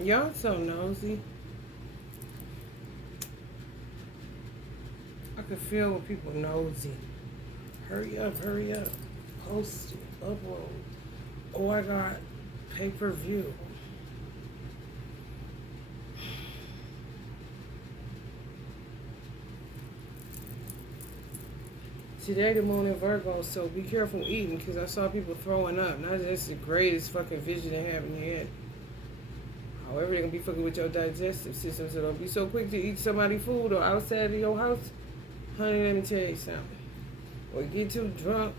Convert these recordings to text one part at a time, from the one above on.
Y'all so nosy. I can feel when people nosy. Hurry up, hurry up. Post it, upload. Oh, I got pay-per-view. Today the moon in Virgo, so be careful eating because I saw people throwing up. Now that's the greatest fucking vision they have in their head. However, they're gonna be fucking with your digestive system, so don't be so quick to eat somebody's food or outside of your house. Honey, let me tell you something. Or get too drunk,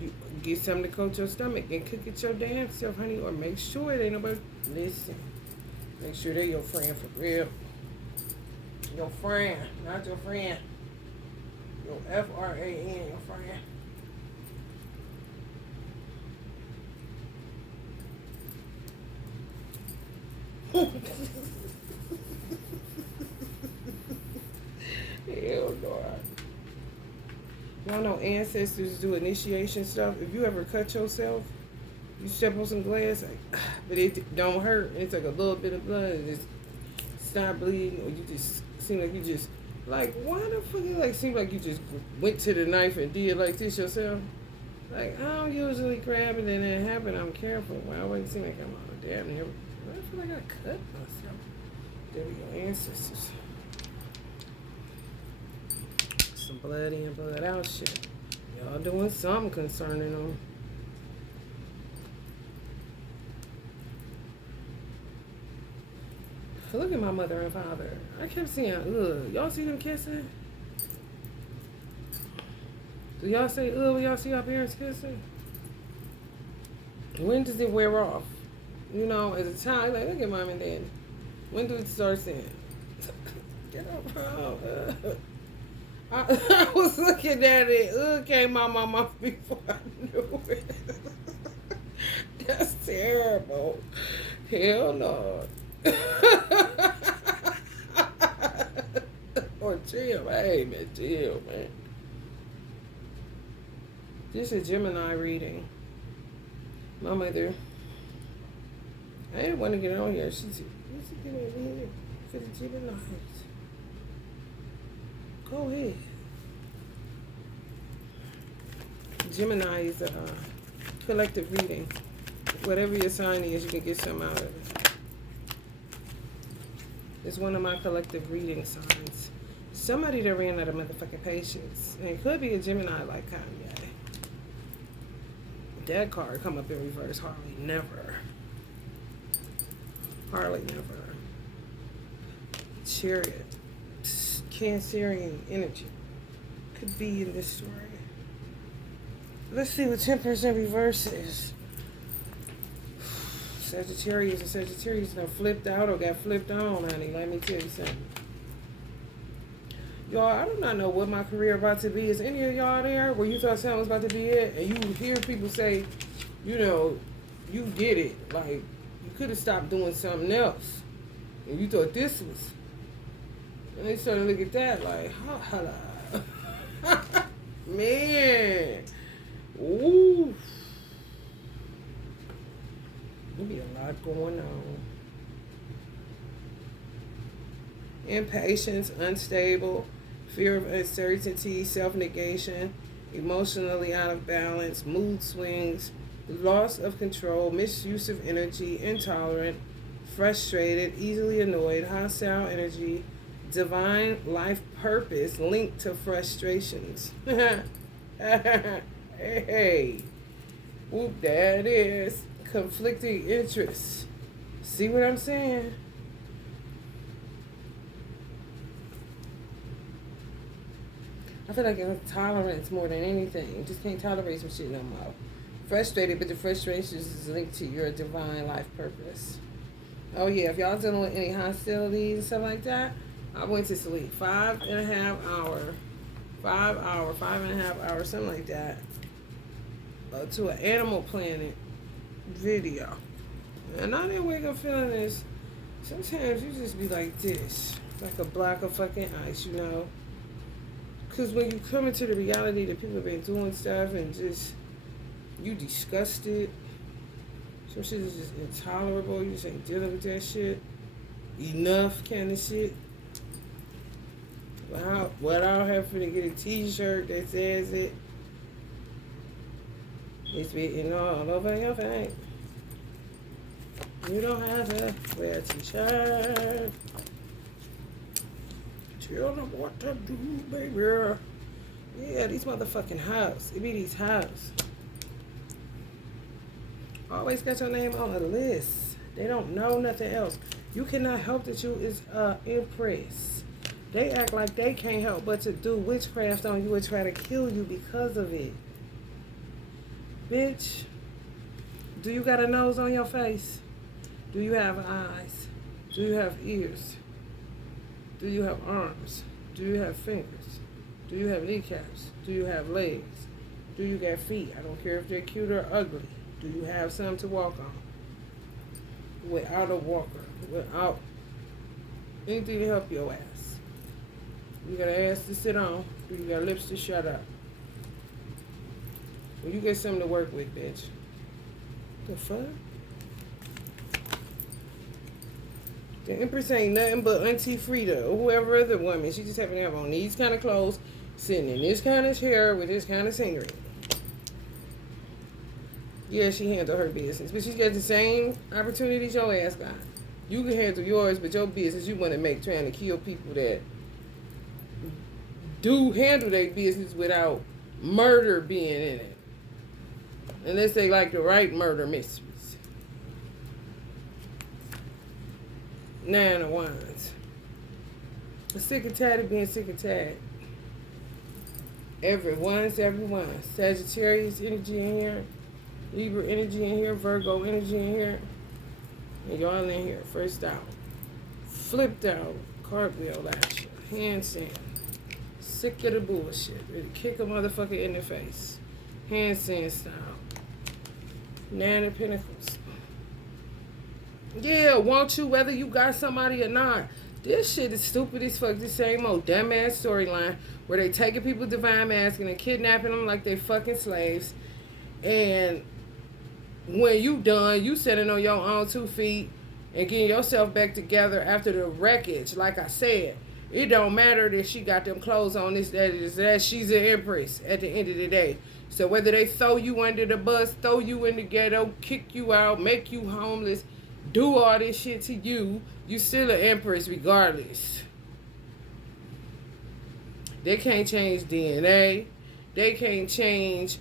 you get something to coat your stomach and cook it your damn self, honey. Or make sure they ain't nobody listen. Make sure they're your friend for real. Your friend, not your friend. Your FRAN, your friend. Hell no. Y'all know ancestors do initiation stuff. If you ever cut yourself, you step on some glass, like, but it don't hurt. It's like a little bit of blood. It just stop bleeding, or you just seem like you just like why the fuck? It like seem like you just went to the knife and did like this yourself. Like I don't usually grab it and it happen. I'm careful. Well, I wouldn't seem like I'm all damn near. I feel like I cut myself. There we go, ancestors. Some blood in, blood out shit. Y'all doing something concerning them. Look at my mother and father. I kept saying, ugh. Y'all see them kissing? Do y'all say, ugh, when y'all see your parents kissing? When does it wear off? You know, as a child, like, look at mom and dad. When do it start saying, get up, bro? I was looking at it. Ugh came out my mouth before I knew it. That's terrible. Hell no. Or chill, hey man, chill, man. This is Gemini reading. My mother, I didn't want to get on here. She's getting in here for the Geminis. Go ahead. Gemini is a collective reading. Whatever your sign is, you can get some out of it. It's one of my collective reading signs. Somebody that ran out of motherfucking patience. And it could be a Gemini like Kanye. That card come up in reverse. Hardly never. Hardly never. Chariot. Cancerian energy. Could be in this story. Let's see what Temperance in reverse is. Sagittarius and Sagittarius done flipped out or got flipped on, honey. Let me tell you something. Y'all, I do not know what my career about to be. Is any of y'all there where you thought something was about to be it? And you hear people say, you know, you did it. Like, you could have stopped doing something else. And you thought this was. And they started to look at that like, holla. Man. Ooh. There'll be a lot going on. Impatience, unstable, fear of uncertainty, self-negation, emotionally out of balance, mood swings, loss of control, misuse of energy, intolerant, frustrated, easily annoyed, hostile energy, divine life purpose linked to frustrations. Hey, whoop, there it is. Conflicting interests. See what I'm saying? I feel like intolerance more than anything. You just can't tolerate some shit no more. Frustrated, but the frustrations is linked to your divine life purpose. Oh yeah, if y'all dealing with any hostilities and stuff like that, I went to sleep 5.5 hours, 5.5 hours, something like that, to an Animal Planet video. And I didn't wake up feeling this. Sometimes you just be like this, like a block of fucking ice, you know? Because when you come into the reality that people have been doing stuff and just, you disgusted, Some shit is just intolerable. You just ain't dealing with that shit. Enough kind of shit. Without having to get a t-shirt that says it. It's written all over your face. You don't have to wear a t-shirt. Tell them what to do, baby. Yeah, these motherfucking hoes. It be these hoes. Always got your name on a list. They don't know nothing else. You cannot help that you is empress. They act like they can't help but to do witchcraft on you and try to kill you because of it. Bitch, do you got a nose on your face? Do you have eyes? Do you have ears? Do you have arms? Do you have fingers? Do you have kneecaps? Do you have legs? Do you got feet? I don't care if they're cute or ugly. Do you have something to walk on? Without a walker, without anything to help your ass. You got an ass to sit on. Do you got lips to shut up? Well, you get something to work with, bitch. The fuck? The Empress ain't nothing but Auntie Frida or whoever other woman. She just happen to have on these kind of clothes, sitting in this kind of chair with this kind of scenery. Yeah, she handled her business, but she's got the same opportunities your ass got. You can handle yours, but your business you want to make trying to kill people that do handle their business without murder being in it. Unless they like the right murder mysteries. Nine of Wands. I'm sick and tired of being sick and tired. Everyone. Sagittarius energy in here. Libra energy in here. Virgo energy in here. And y'all in here. First out. Flipped out. Cartwheel action. Handstand. Sick of the bullshit. Ready to kick a motherfucker in the face. Handstand style. Nine of Pentacles. Yeah, want you whether you got somebody or not. This shit is stupid as fuck. The same old dumbass storyline where they taking people divine masking and kidnapping them like they fucking slaves. And when you done, you sitting on your own 2 feet and getting yourself back together after the wreckage. Like I said, it don't matter that she got them clothes on, this, that, is that. She's an empress at the end of the day. So whether they throw you under the bus, throw you in the ghetto, kick you out, make you homeless, do all this shit to you, you still an empress regardless. They can't change DNA. They can't change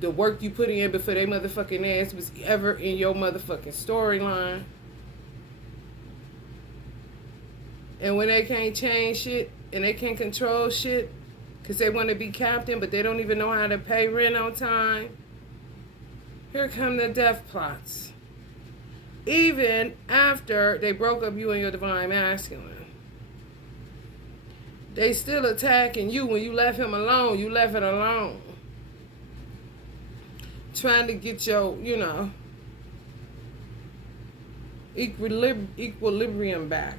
the work you put in before they motherfucking ass was ever in your motherfucking storyline. And when they can't change shit and they can't control shit because they want to be captain but they don't even know how to pay rent on time, here come the death plots. Even after they broke up you and your divine masculine, they still attacking you when you left him alone. You left it alone. Trying to get your, equilibrium back.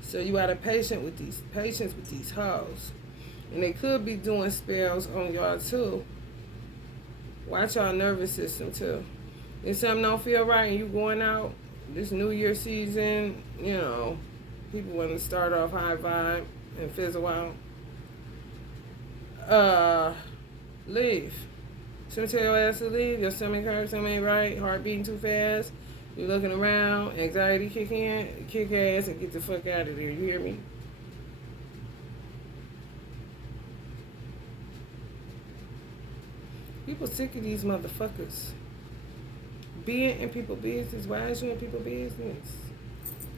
So you gotta patience with these hoes. And they could be doing spells on y'all too. Watch y'all nervous system too. If something don't feel right and you going out this New Year season, people want to start off high vibe and fizzle out. Leave. Somebody tell your ass to leave. Your stomach hurts, something ain't right, heart beating too fast. You looking around, anxiety kick in, kick ass and get the fuck out of there. You hear me? People sick of these motherfuckers. Being in people's business. Why is you in people's business?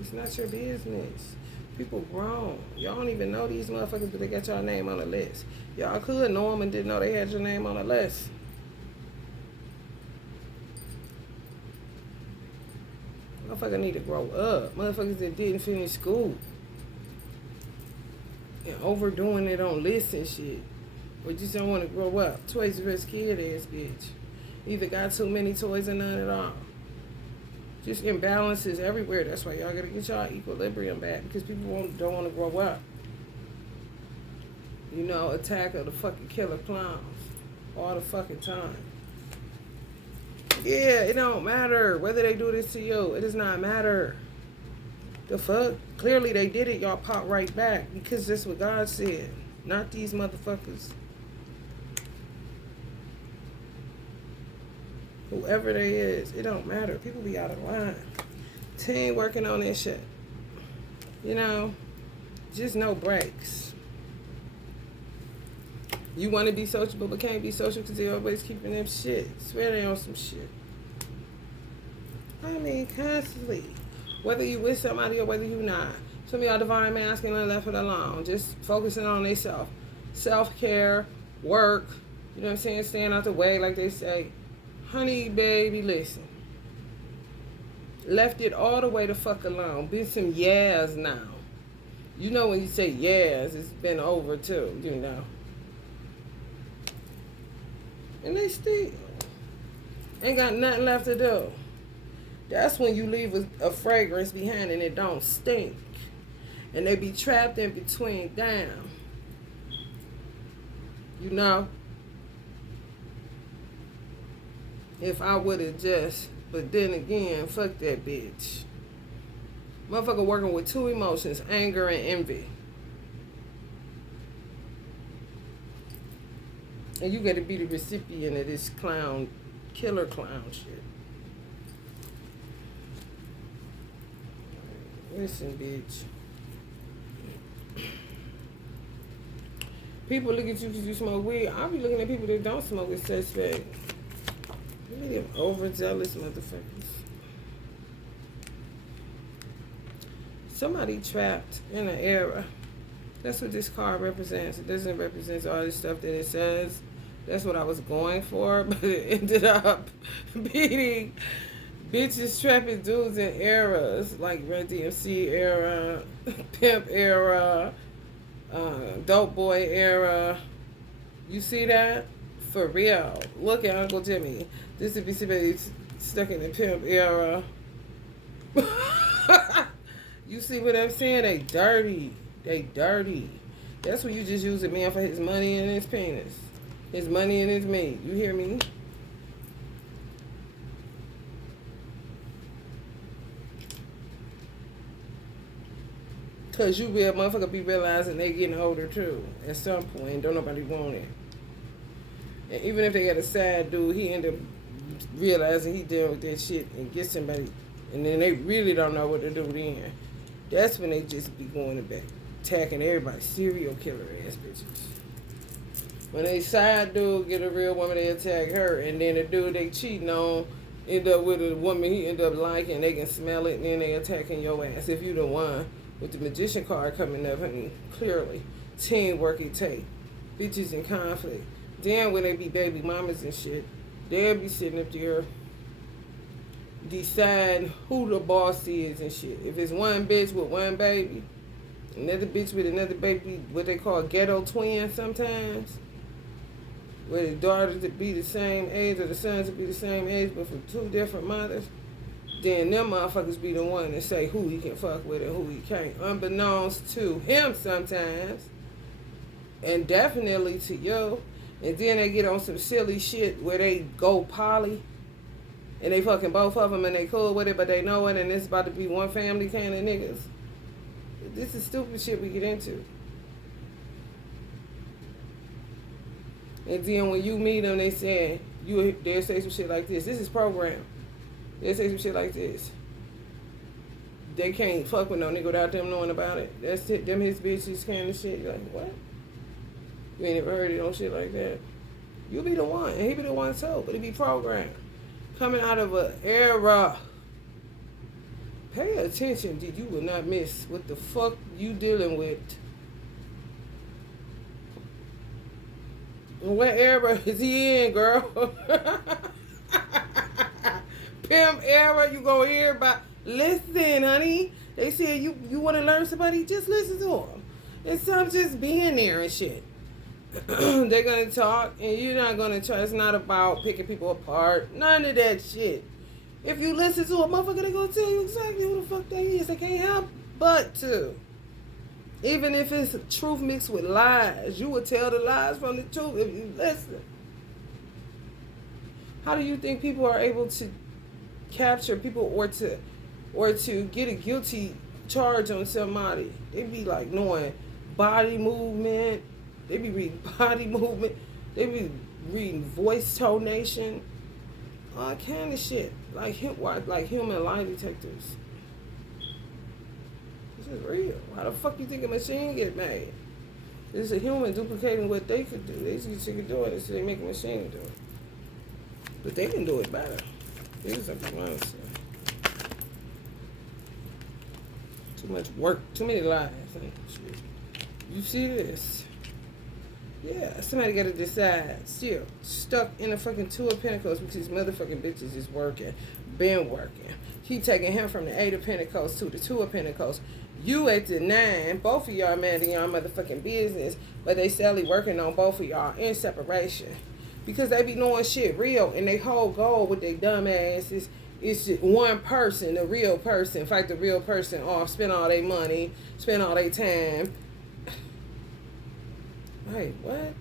It's not your business. People grown. Y'all don't even know these motherfuckers, but they got your name on the list. Y'all could know them and didn't know they had your name on the list. Motherfuckers need to grow up. Motherfuckers that didn't finish school and overdoing it on lists and shit. Or just don't want to grow up. Toys R Us kid ass bitch. Either got too many toys or none at all. Just imbalances everywhere. That's why y'all gotta get y'all equilibrium back. Because people don't want to grow up. Attack of the fucking killer clowns. All the fucking time. Yeah, it don't matter whether they do this to you. It does not matter. The fuck? Clearly they did it. Y'all pop right back because that's what God said. Not these motherfuckers. Whoever they is, it don't matter. People be out of line. Team working on this shit. You know, just no breaks. You want to be sociable but can't be social because they always keeping them shit. Swear they on some shit. I mean, constantly. Whether you with somebody or whether you not. Some of y'all divine masculine left it alone. Just focusing on themselves. Self-care, work, you know what I'm saying? Staying out the way like they say. Honey, baby, listen. Left it all the way the fuck alone. Been some years now. You know when you say years, it's been over too, you know. And they still ain't got nothing left to do. That's when you leave a fragrance behind and it don't stink. And they be trapped in between. Damn. You know? If I would have just, but then again, fuck that bitch. Motherfucker working with two emotions, anger and envy. And you gotta be the recipient of this clown, killer clown shit. Listen, bitch. People look at you because you smoke weed. I'll be looking at people that don't smoke with suspect. Look at them overzealous motherfuckers. Somebody trapped in an era. That's what this card represents. It doesn't represent all the stuff that it says. That's what I was going for, but it ended up beating bitches trapping dudes in eras like Red DMC era, Pimp era, Dope Boy era. You see that? For real. Look at Uncle Jimmy. This would be somebody stuck in the Pimp era. You see what I'm saying? They dirty. They dirty. That's when you just use a man for his money and his penis. His money and his meat. You hear me? Because you real motherfucker be realizing they getting older too. At some point. Don't nobody want it. And even if they got a sad dude, he end up realizing he dealing with that shit and get somebody. And then they really don't know what to do then. That's when they just be going back. Attacking everybody. Serial killer ass bitches. When they side dude get a real woman, they attack her. And then the dude they cheating on end up with a woman he end up liking. They can smell it and then they attacking your ass. If you the one with the magician card coming up, honey, clearly. Teamwork it take. Bitches in conflict. Then when they be baby mamas and shit, they'll be sitting up there decide who the boss is and shit. If it's one bitch with one baby, another bitch with another baby, what they call ghetto twins sometimes, where the daughters to be the same age or the sons to be the same age but from two different mothers, then them motherfuckers be the one to say who he can fuck with and who he can't, unbeknownst to him sometimes, and definitely to you. And then they get on some silly shit where they go poly and they fucking both of them and they cool with it, but they know it and it's about to be one family kind of niggas. This is stupid shit we get into. And then when you meet them, they say, they'll say some shit like this. This is programmed. They'll say some shit like this. They can't fuck with no nigga without them knowing about it. That's it. Them his bitches kind of shit. You're like, what? You ain't never heard of no shit like that. You be the one, and he be the one too, but it be programmed. Coming out of an era. Pay attention, you will not miss what the fuck you dealing with. And what era is he in, girl? Pimp era, you gonna hear about. Listen, honey. They said you want to learn somebody, just listen to them. And some just being there and shit. They're going to talk, and you're not going to try. It's not about picking people apart. None of that shit. If you listen to a motherfucker, they're going to tell you exactly who the fuck they is. They can't help but to. Even if it's truth mixed with lies, you will tell the lies from the truth if you listen. How do you think people are able to capture people or to get a guilty charge on somebody? They be like knowing body movement. They be reading body movement. They be reading voice tonation. All kind of shit. Like human lie detectors. This is real. How the fuck you think a machine get made? It's a human duplicating what they could do. They just could do it, so they make a machine do it. But they can do it better. This is something else. Too much work, too many lies. You see this? Yeah, somebody got to decide. Still stuck in the fucking Two of Pentacles, which these motherfucking bitches is working, been working. Keep taking him from the Eight of Pentacles to the Two of Pentacles. You at the 9, both of y'all mad in y'all motherfucking business, but they sadly working on both of y'all in separation. Because they be knowing shit real, and they whole goal with their dumb ass is one person, the real person, fight the real person off, spend all their money, spend all their time. Wait, what?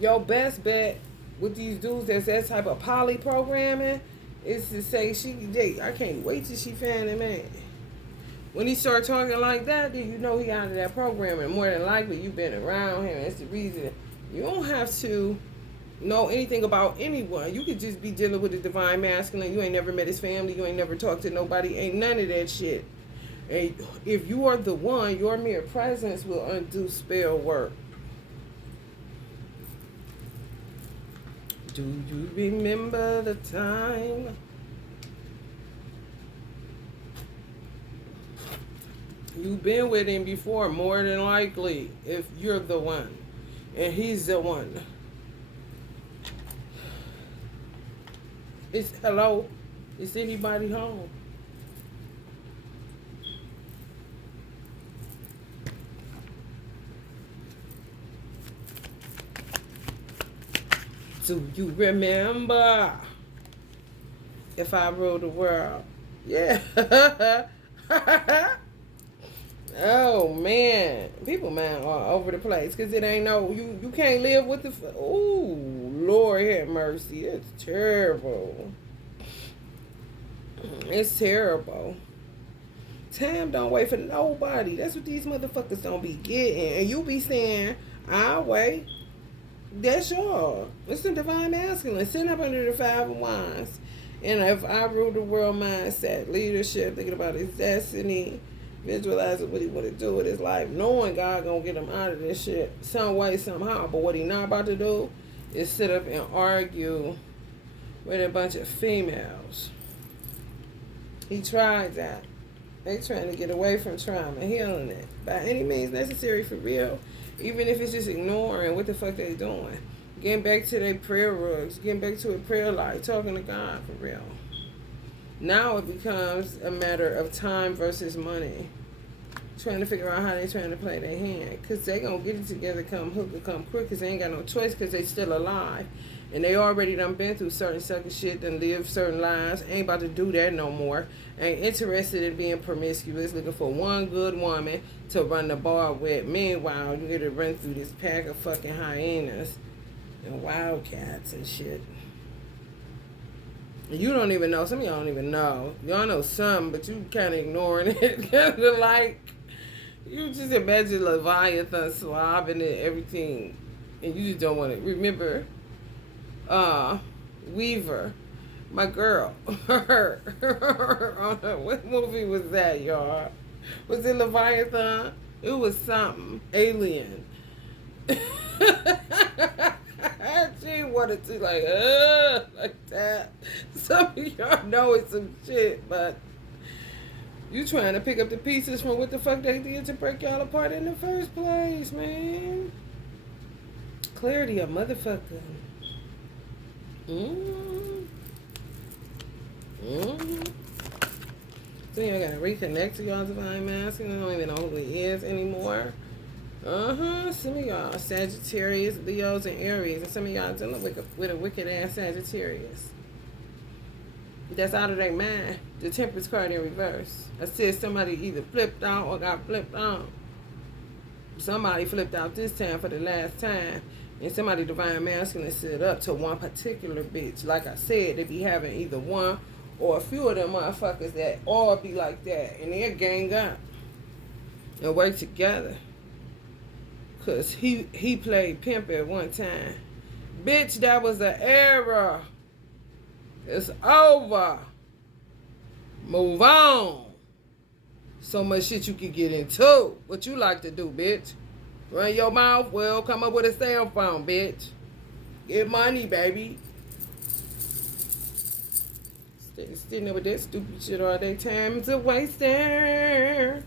Your best bet with these dudes that's that type of poly programming is to say, I can't wait till she find a man. When he start talking like that, then you know he out of that programming. More than likely, you've been around him. That's the reason. You don't have to know anything about anyone. You could just be dealing with the divine masculine. You ain't never met his family. You ain't never talked to nobody. Ain't none of that shit. And if you are the one, your mere presence will undo spell work. Do you remember the time? You've been with him before, more than likely, if you're the one. And he's the one. It's hello. Is anybody home? Do you remember if I ruled the world? Yeah. Oh man, people man all over the place because it ain't no you can't live with the. Ooh, Lord have mercy, it's terrible. It's terrible. Time don't wait for nobody. That's what these motherfuckers don't be getting, and you be saying, "I'll wait." That's y'all. It's the divine masculine sitting up under the 5 of Wands, and if I rule the world mindset, leadership, thinking about his destiny. Visualizing what he want to do with his life, knowing God gonna get him out of this shit some way, somehow. But what he not about to do is sit up and argue with a bunch of females. He tried that. They trying to get away from trauma, healing it by any means necessary for real. Even if it's just ignoring what the fuck they doing. Getting back to their prayer rugs, getting back to a prayer life, talking to God for real. Now it becomes a matter of time versus money. Trying to figure out how they trying to play their hand. Because they going to get it together come hook or come quick because they ain't got no choice because they still alive. And they already done been through certain sucker shit, done lived certain lives. Ain't about to do that no more. Ain't interested in being promiscuous, looking for one good woman to run the bar with. Meanwhile, you get to run through this pack of fucking hyenas and wildcats and shit. You don't even know. Some of y'all don't even know. Y'all know some, but you kind of ignoring it. Kind of like, you just imagine Leviathan slobbing and everything. And you just don't want to. Remember, Weaver, my girl. What movie was that, y'all? Was it Leviathan? It was something. Alien. She wanted to like that. Some of y'all know it's some shit, but you trying to pick up the pieces from what the fuck they did to break y'all apart in the first place, man. Clarity, a motherfucker. So you gotta reconnect to y'all divine masculine. I don't even know who he is anymore. Some of y'all Sagittarius, Leos, and Aries, and some of y'all dealing with a wicked ass Sagittarius. That's out of their mind. The Temperance card in reverse. I said somebody either flipped out or got flipped out. Somebody flipped out this time for the last time. And somebody divine masculine set up to one particular bitch. Like I said, they be having either one or a few of them motherfuckers that all be like that. And they'll gang up and work together. Cause he played pimp at one time. Bitch, that was an era. It's over. Move on. So much shit you can get into. What you like to do, bitch? Run your mouth? Well, come up with a cell phone, bitch. Get money, baby. Sitting there with that stupid shit all day. Time is a waster.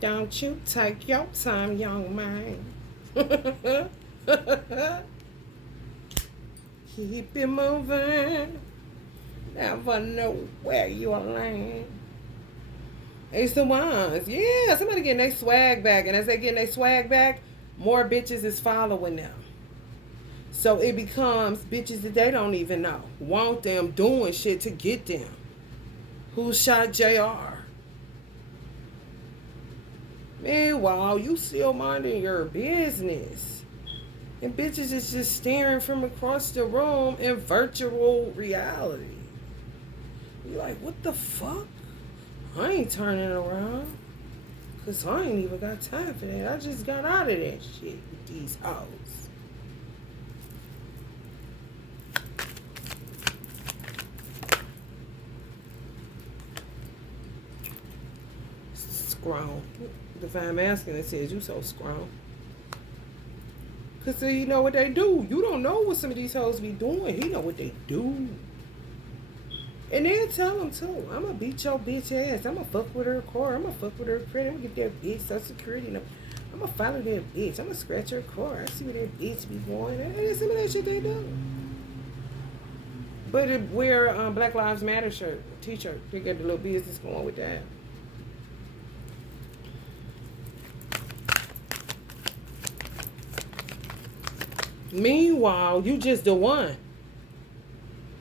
Don't you take your time, young man. Keep it moving. Never know where you'll land. Ace of Wands. Yeah, somebody getting their swag back. And as they getting their swag back, more bitches is following them. So it becomes bitches that they don't even know. Want them doing shit to get them. Who shot JR? Meanwhile, you still minding your business. And bitches is just staring from across the room in virtual reality. You're like, what the fuck? I ain't turning around. Because I ain't even got time for that. I just got out of that shit with these hoes. Scrum. Divine masculine says you so scrum. Because you know what they do. You don't know what some of these hoes be doing. He know what they do. And they'll tell him too. I'm going to beat your bitch ass. I'm going to fuck with her car. I'm going to fuck with her credit. I'm going to get that bitch social security. I'm going to follow that bitch. I'm going to scratch her car. I see where that bitch be going. And some of that shit they do. But it wear Black Lives Matter shirt, t-shirt. They got the little business going with that. Meanwhile, you just the one.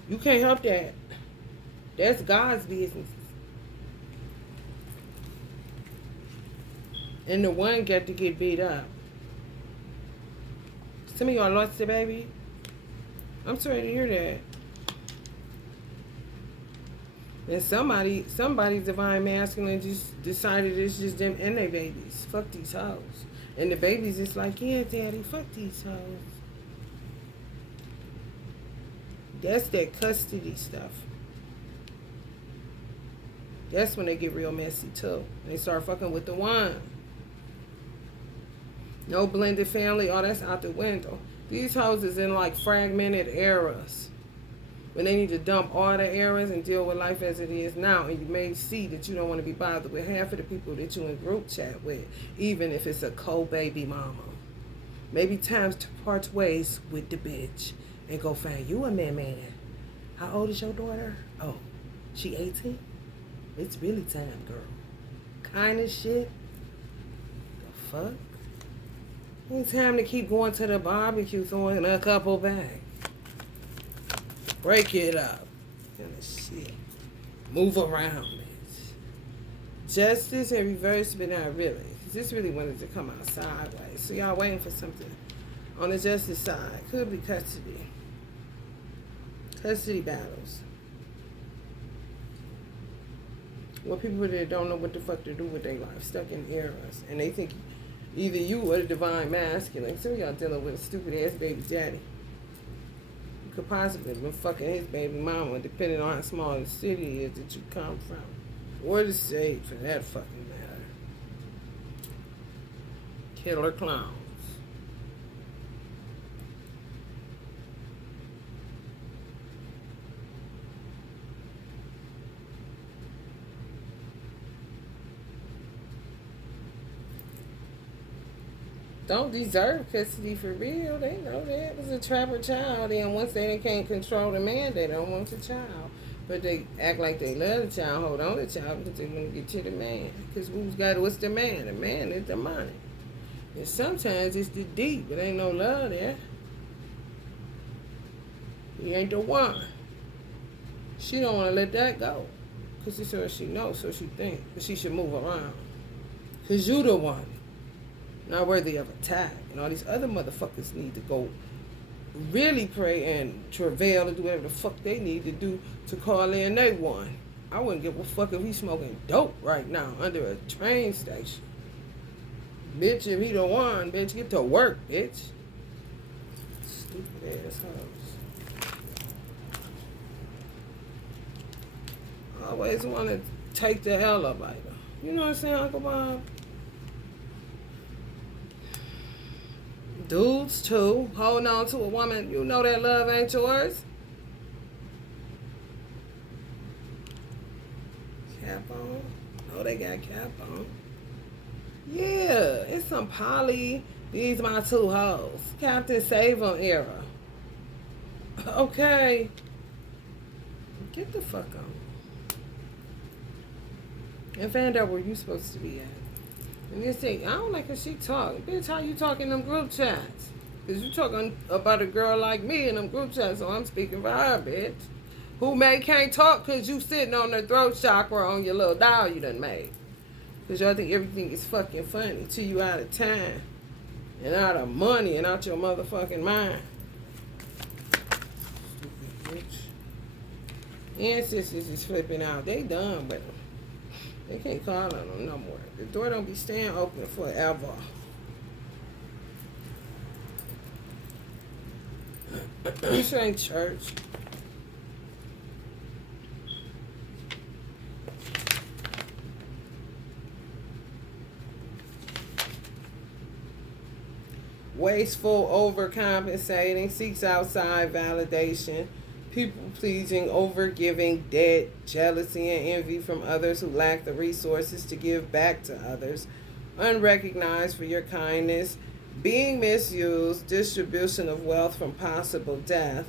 You can't help that. That's God's business. And the one got to get beat up. Some of y'all lost the baby. I'm sorry to hear that. And somebody's divine masculine just decided it's just them and their babies. Fuck these hoes. And the babies is like, yeah, daddy, fuck these hoes. That's that custody stuff. That's when they get real messy too. They start fucking with the one. No blended family, oh, that's out the window. These hoes is in like fragmented eras. When they need to dump all the eras and deal with life as it is now. And you may see that you don't want to be bothered with half of the people that you in group chat with. Even if it's a co-baby mama. Maybe time to part ways with the bitch. And go find you a man. How old is your daughter? Oh, she 18? It's really time, girl. Kind of shit. The fuck? Ain't time to keep going to the barbecue throwing a couple back. Break it up. And shit. Move around, bitch. Justice and reverse, but not really. This really wanted to come out sideways. So y'all waiting for something on the justice side. Could be custody. Custody battles. Well, people that don't know what the fuck to do with their life, stuck in eras, and they think either you or the divine masculine. Some of y'all dealing with a stupid ass baby daddy. You could possibly have been fucking his baby mama, depending on how small the city is that you come from, or the state for that fucking matter. Killer clowns. Don't deserve custody for real. They know that it was a trapper child. And once they can't control the man, they don't want the child. But they act like they love the child, hold on to the child because they want to get to the man. Because what's the man? The man is the money. And sometimes it's the deep, but ain't no love there. He ain't the one. She don't want to let that go. Because it's her she knows, so she thinks. But she should move around. Because you the one not worthy of attack. And all these other motherfuckers need to go really pray and travail and do whatever the fuck they need to do to call in they one. I wouldn't give a fuck if he's smoking dope right now under a train station. Bitch, if he the one, bitch, get to work, bitch. Stupid ass hoes. Always want to take the elevator. You know what I'm saying, Uncle Bob? Dudes, too, holding on to a woman, you know that love ain't yours. Cap on. Oh, they got cap on. Yeah, it's some poly. These my two hoes. Captain Save 'em era. Okay. Get the fuck on. And find out where you supposed to be at. And they say, I don't like how she talk. Bitch, how you talk in them group chats? Because you talking about a girl like me in them group chats, so I'm speaking for her, bitch. Who can't talk because you sitting on the throat chakra on your little dial you done made. Because y'all think everything is fucking funny till you out of time. And out of money and out your motherfucking mind. Stupid bitch. Ancestors is flipping out. They done with them. They can't call on them no more. The door don't be staying open forever. This ain't church. Wasteful, overcompensating, seeks outside validation, people-pleasing, overgiving, debt, jealousy, and envy from others who lack the resources to give back to others, unrecognized for your kindness, being misused, distribution of wealth from possible death,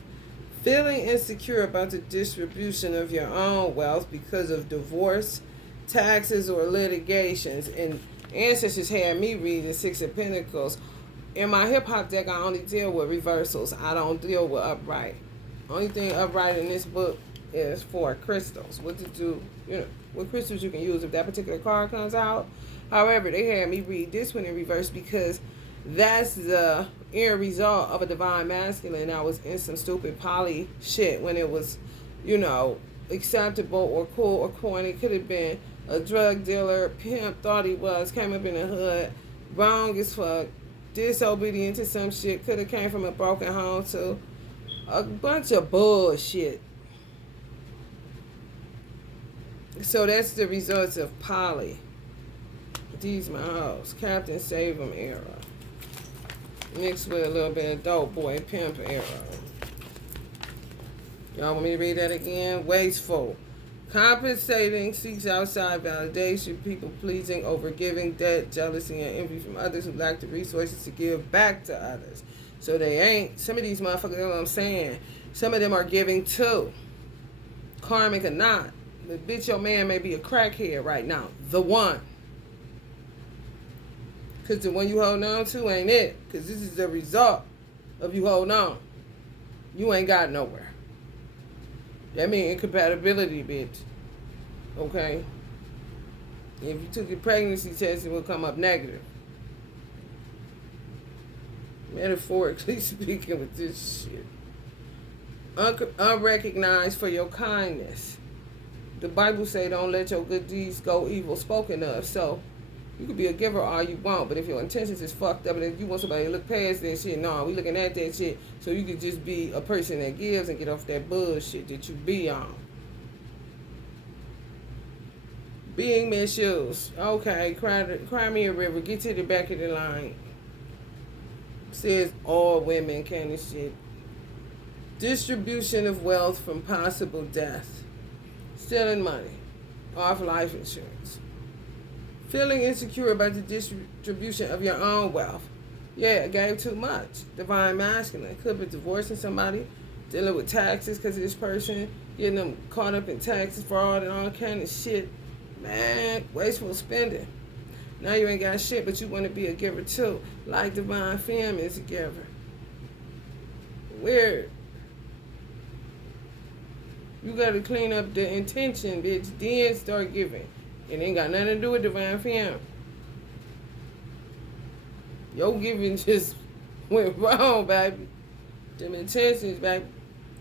feeling insecure about the distribution of your own wealth because of divorce, taxes, or litigations. And ancestors had me read the Six of Pentacles. In my hip-hop deck, I only deal with reversals. I don't deal with upright. Only thing upright in this book is for crystals. What to do, what crystals you can use if that particular card comes out. However, they had me read this one in reverse because that's the end result of a divine masculine. I was in some stupid poly shit when it was, acceptable or cool or corny. It could have been a drug dealer, pimp, thought he was, came up in the hood, wrong as fuck, disobedient to some shit, could have came from a broken home to a bunch of bullshit. So that's the results of poly. These my hoes. Captain Save 'em era. Mixed with a little bit of dope boy pimp era. Y'all want me to read that again? Wasteful. Compensating, seeks outside validation, people pleasing, overgiving, debt, jealousy, and envy from others who lack the resources to give back to others. So they ain't, some of these motherfuckers, you know what I'm saying? Some of them are giving too. Karmic or not. But bitch, your man may be a crackhead right now. The one. Because the one you holding on to ain't it. Because this is the result of you holding on. You ain't got nowhere. That means incompatibility, bitch. Okay? If you took your pregnancy test, it will come up negative. Metaphorically speaking with this shit. Unrecognized for your kindness. The Bible say don't let your good deeds go evil spoken of. So, you could be a giver all you want, but if your intentions is fucked up and if you want somebody to look past that shit, no, we looking at that shit so you could just be a person that gives and get off that bullshit that you be on. Being misused. Okay, cry me a river. Get to the back of the line. Says all women kind of shit. Distribution of wealth from possible death. Stealing money off life insurance. Feeling insecure about the distribution of your own wealth. Yeah, I gave too much. Divine masculine. Could be divorcing somebody, dealing with taxes because of this person, getting them caught up in taxes, fraud, and all kind of shit. Man, wasteful spending. Now you ain't got shit, but you want to be a giver too. Like divine femme is a giver. Weird. You got to clean up the intention, bitch. Then start giving. It ain't got nothing to do with divine femme. Your giving just went wrong, baby. Them intentions, baby.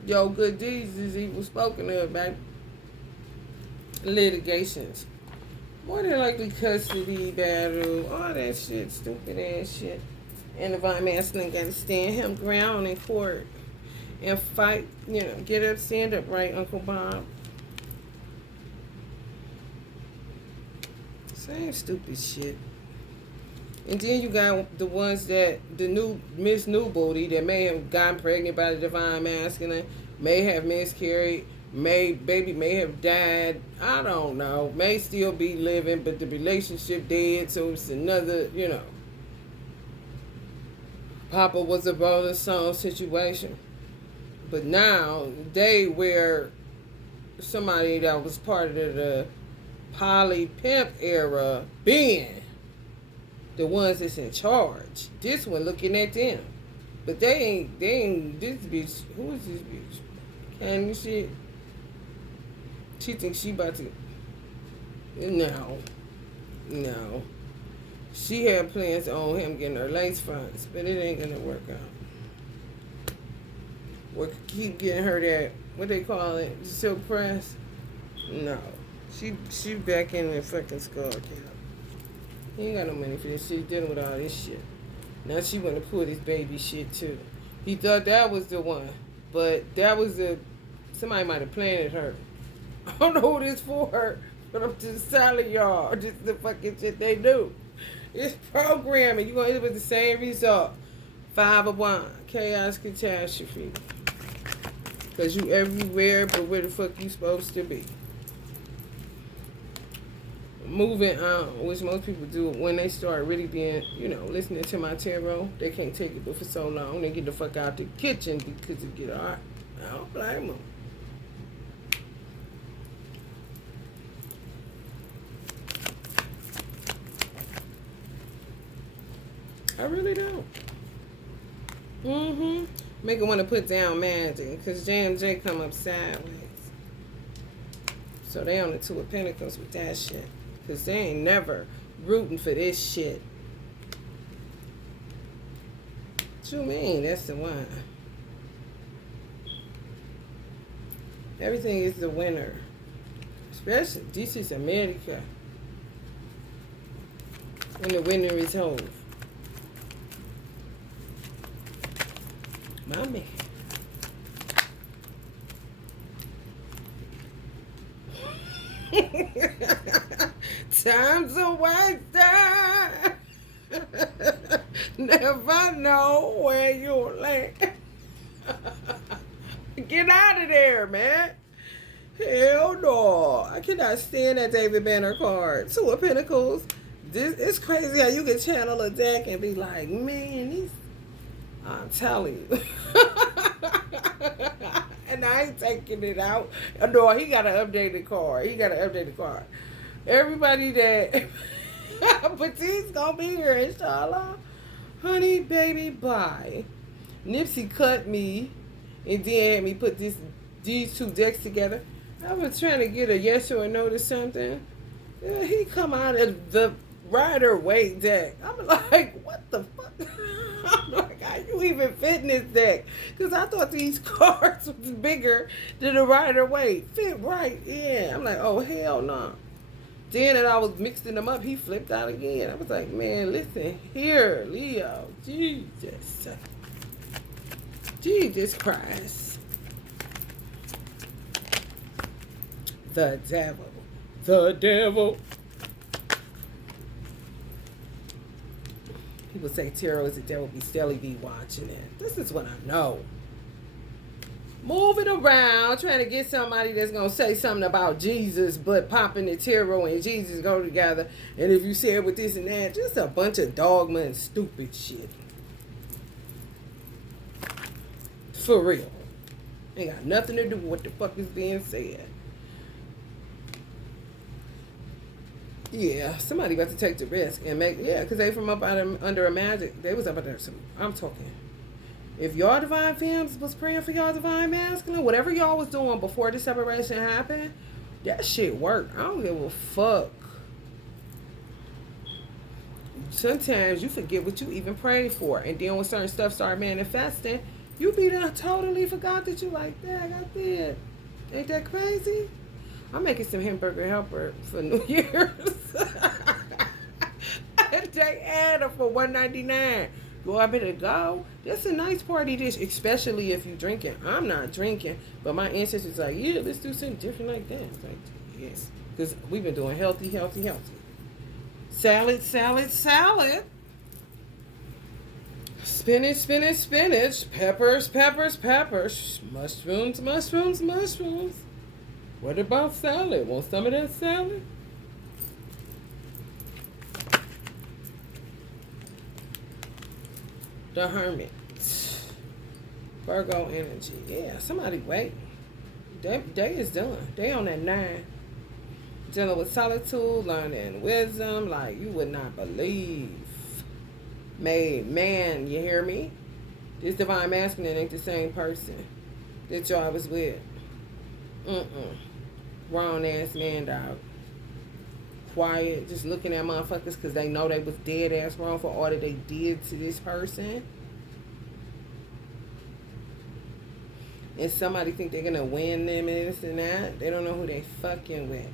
Your good deeds is evil spoken of, baby. Litigations. More than likely custody battle. All that shit. Stupid ass shit. And Divine Masculine got to stand him ground in court. And fight. You know, get up, stand up, right, Uncle Bob? Same stupid shit. And then you got the ones that, the new Miss New Booty that may have gotten pregnant by the Divine Masculine, may have miscarried, baby may have died, I don't know, may still be living, but the relationship dead, so it's another, you know, Papa was a rolling stone situation. But now, they where somebody that was part of the poly pimp era being the ones that's in charge. This one looking at them. But they ain't, this bitch, who is this bitch? Candy shit. She thinks she about to, no. She had plans on him getting her lace fronts, but it ain't gonna work out. We'll keep getting her that, what they call it, silk press? No. She back in the fucking skull cap. He ain't got no money for this shit, dealing with all this shit. Now she want to pull this baby shit too. He thought that was the one, but that was somebody might have planted her. I don't know who this for, but I'm just telling y'all, this is the fucking shit they do. It's programming. You're going to end up with the same result. 5 of Wands, chaos, catastrophe. Because you everywhere, but where the fuck you supposed to be? Moving on, which most people do when they start really being, you know, listening to my tarot. They can't take it, but for so long, they get the fuck out the kitchen because it get hot. I don't blame them. I really don't. Make them want to put down magic because J&J come up sideways. So they on the 2 of Pentacles with that shit. Because they ain't never rooting for this shit. What you mean? That's the one. Everything is the winner. Especially, this is America. When the winner is home. My man. Time's a waster. Never know where you'll land. Get out of there, man. Hell no. I cannot stand that David Banner card. 2 of Pentacles. It's crazy how you can channel a deck and be like, man, these... I'm telling you. And I ain't taking it out. No, he got an updated card. Everybody that... Petite's gonna be here, inshallah. Honey, baby, bye. Nipsey cut me and then had me put these 2 decks together. I was trying to get a yes or a no to something. Yeah, he come out of the Rider-Waite deck. I'm like, what the fuck? I'm like, how you even fit in this deck? Because I thought these cards was bigger than the Rider-Waite. Fit right in. I'm like, oh, hell no. Then that I was mixing them up, he flipped out again. I was like, man, listen here, Leo. Jesus Christ. The devil. People say tarot is the devil, be Stelly be watching it. This is what I know. Moving around, trying to get somebody that's going to say something about Jesus, but popping the tarot and Jesus go together. And if you say it with this and that, just a bunch of dogma and stupid shit. For real. Ain't got nothing to do with what the fuck is being said. Yeah, somebody about to take the risk and make, because they from up under a magic. They was up under some, I'm talking. If y'all divine femmes was praying for y'all divine masculine, whatever y'all was doing before the separation happened, that shit worked. I don't give a fuck. sometimes you forget what you even prayed for. And then when certain stuff start manifesting, you be done totally forgot that you like, dang, I did. Ain't that crazy? I'm making some hamburger helper for New Year's. They add them for $1.99. Go, I better go. That's a nice party dish, especially if you're drinking. I'm not drinking, but my ancestors like, yeah, let's do something different like that. It's like, yes, because we've been doing healthy. Salad. Spinach. Peppers. Mushrooms. What about salad? Want some of that salad? The Hermit. Virgo energy. Yeah, somebody wait. They is done. They on that 9. Dealing with solitude, learning wisdom, like you would not believe. Man, you hear me? This divine masculine ain't the same person that y'all was with. Grown ass man, dog. Quiet, just looking at motherfuckers because they know they was dead ass wrong for all that they did to this person. And somebody think they're gonna win them and this and that. They don't know who they fucking with.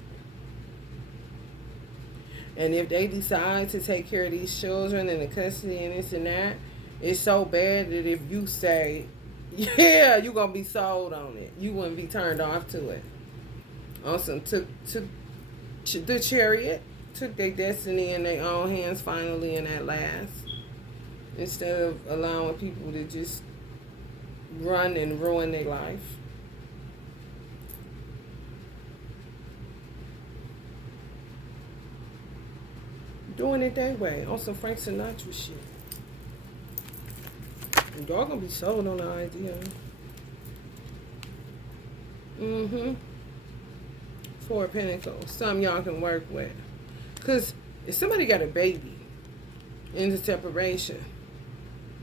And if they decide to take care of these children and the custody and this and that, it's so bad that if you say, yeah, you're going to be sold on it, you wouldn't be turned off to it. Also, took the chariot, took their destiny in their own hands finally in that last. Instead of allowing people to just run and ruin their life. Doing it that way. On some Frank Sinatra shit. Y'all gonna be sold on the idea. Four of Pentacles. Something y'all can work with. Because if somebody got a baby in the separation,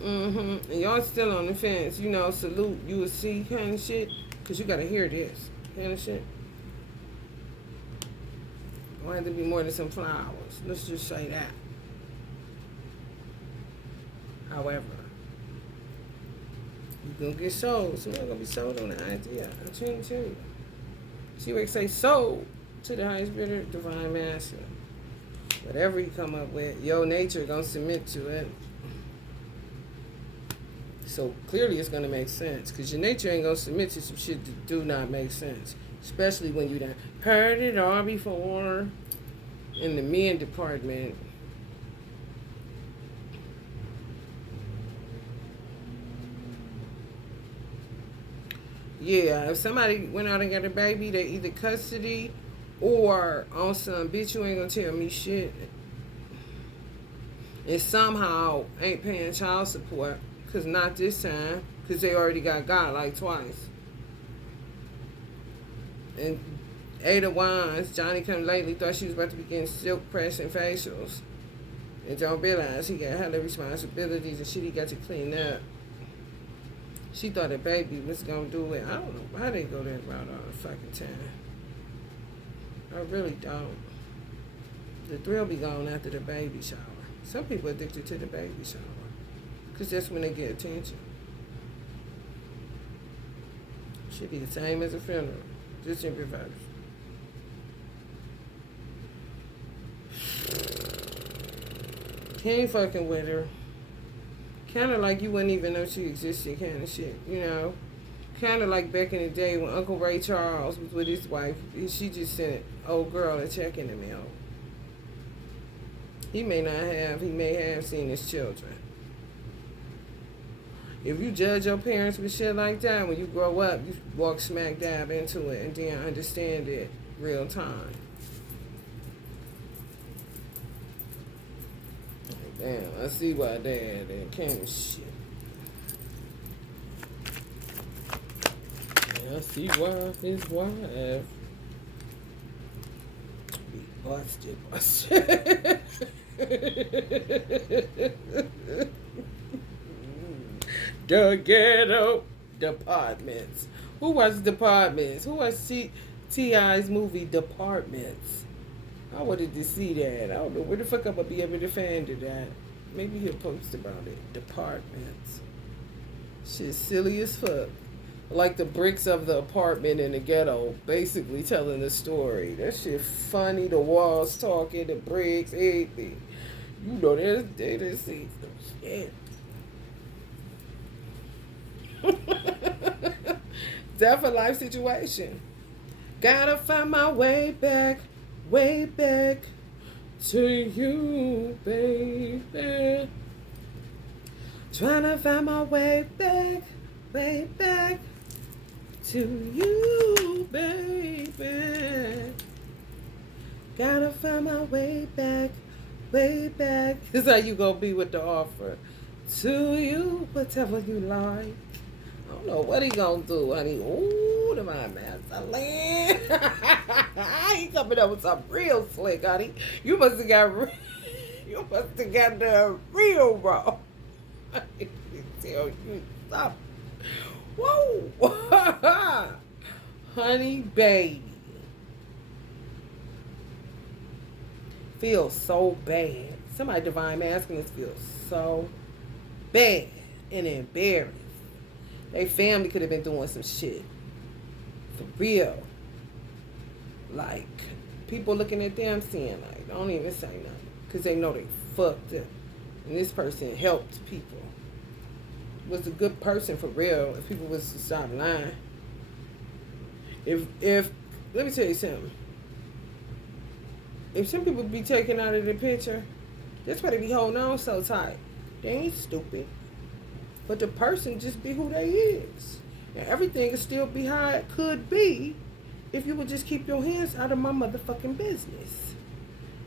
and y'all still on the fence, you know, salute, you will see kind of shit. Because you gotta hear this kind of shit. Don't have to be more than some flowers. Let's just say that. However, you're gonna get sold. Somebody's gonna be sold on the idea. I'm trying to tell you. See what I say? Sold to the highest bidder, divine master. Whatever you come up with, your nature gonna submit to it. So clearly it's gonna make sense. Because your nature ain't gonna submit to some shit that do not make sense. Especially when you done heard it all before in the men department. Yeah, if somebody went out and got a baby, they either custody or on some, bitch, you ain't gonna tell me shit. And somehow ain't paying child support. Because not this time. Because they already got like twice. And 8 of Wands, Johnny come lately, thought she was about to be getting silk press and facials. And don't realize he got hella responsibilities and shit he got to clean up. She thought a baby was going to do it. I don't know why they go that route all the fucking time. I really don't. The thrill be gone after the baby shower. Some people are addicted to the baby shower. Because that's when they get attention. Should be the same as a funeral. Just in reverse. He ain't fucking with her. Kind of like you wouldn't even know she existed kind of shit, you know. Kind of like back in the day when Uncle Ray Charles was with his wife. She just sent an old girl a check in the mail. He may have seen his children. If you judge your parents with shit like that, when you grow up, you walk smack dab into it and then understand it real time. Damn, I see why Dad and Kim shit. Yeah, I see why his wife be busted. The Ghetto Departments. Who watched Departments? Who watched T.I.'s movie Departments? I wanted to see that. I don't know where the fuck I'm gonna be able to find it at. Maybe he'll post about it. Departments. Shit silly as fuck. Like the bricks of the apartment in the ghetto, basically telling the story. That shit funny. The walls talking, the bricks, everything. You know, they didn't see some shit. Death or life situation. Gotta find my way back to you, baby. Trying to find my way back to you, baby. Gotta find my way back. This how you gonna be with the offer. To you, whatever you like. I don't know what he gonna do, honey. Ooh, the my master land. He coming up with something real slick, honey. You must have got the real raw. I can tell you something. Whoa. Honey baby. Feels so bad. Somebody divine masculine feels so bad and embarrassed. They family could have been doing some shit. For real. Like, people looking at them saying, like, don't even say nothing. Because they know they fucked up. And this person helped people. Was a good person for real. If people was to stop lying. If let me tell you something. If some people be taken out of the picture, that's why they be holding on so tight. They ain't stupid. But the person just be who they is. And everything will still be how it could be if you would just keep your hands out of my motherfucking business.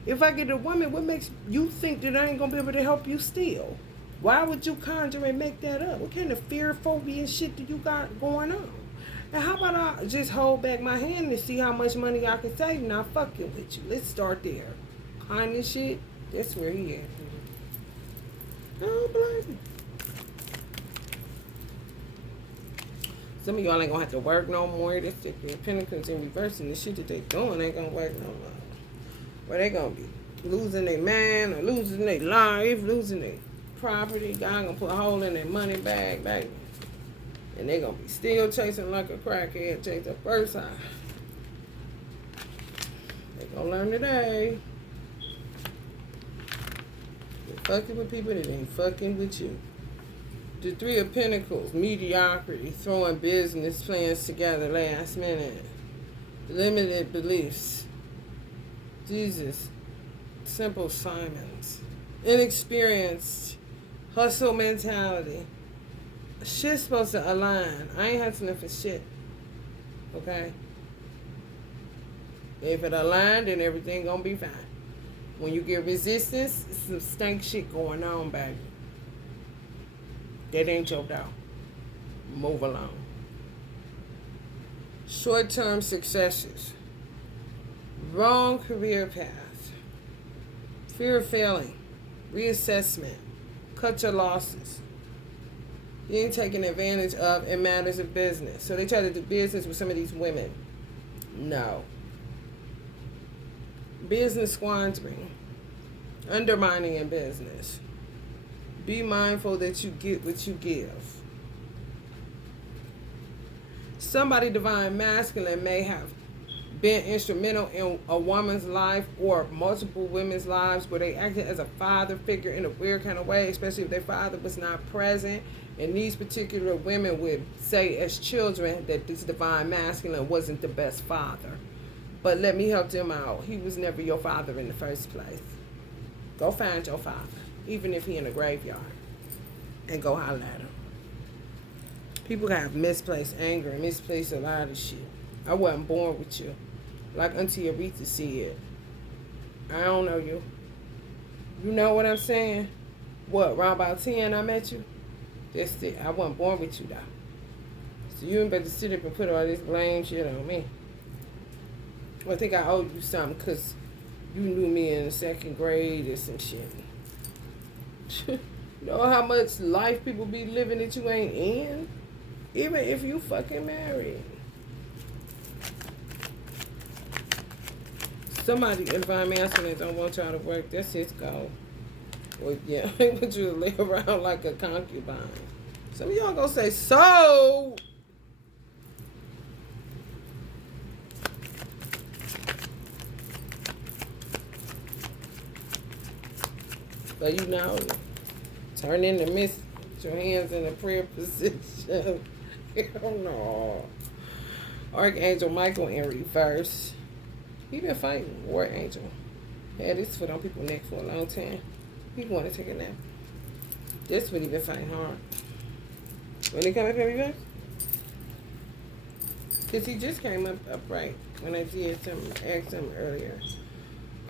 If I get a woman, what makes you think that I ain't gonna be able to help you still? Why would you conjure and make that up? What kind of fear, phobia, and shit do you got going on? And how about I just hold back my hand and see how much money I can save and not fucking with you? Let's start there. Kindness shit, that's where he at. I don't blame you. Some of y'all ain't gonna have to work no more. This stick the Pentacles in reverse and the shit that they doing ain't gonna work no more. Where they gonna be losing their man or losing their life, losing their property. God gonna put a hole in their money bag, baby. And they gonna be still chasing like a crackhead chase the first time. They gonna learn today. You're fucking with people that ain't fucking with you. The Three of Pentacles, mediocrity, throwing business plans together last minute. Limited beliefs. Jesus. Simple Simons. Inexperienced. Hustle mentality. Shit's supposed to align. I ain't hustling for shit. Okay? If it aligned, then everything gonna be fine. When you get resistance, some stank shit going on, baby. That ain't your dog. Move along. Short-term successes. Wrong career path. Fear of failing. Reassessment. Cut your losses. Being taken advantage of in matters of business. So they try to do business with some of these women. No. Business squandering. Undermining in business. Be mindful that you get what you give. Somebody divine masculine may have been instrumental in a woman's life or multiple women's lives where they acted as a father figure in a weird kind of way, especially if their father was not present. And these particular women would say as children that this divine masculine wasn't the best father. But let me help them out. He was never your father in the first place. Go find your father, even if he in a graveyard, and go holler at him. People have misplaced anger and misplaced a lot of shit. I wasn't born with you. Like Auntie Aretha said, I don't know you. You know what I'm saying? What, around about 10 I met you? That's it. I wasn't born with you, though. So you ain't better sit up and put all this blame shit on me. I think I owed you something because you knew me in the second grade or some shit. You know how much life people be living that you ain't in? Even if you fucking married. Somebody, divine masculine, don't want y'all to work. That's his goal. Well, yeah, he want you to lay around like a concubine. Some of y'all gonna say, so. But you know, turn in the mist, put your hands in a prayer position. Hell no. Archangel Michael in reverse. He been fighting. War Angel. Had his foot on people's neck for a long time. He want to take a nap. That's what he been fighting hard. When he come up in reverse? Because he just came up upright when I did asked him earlier.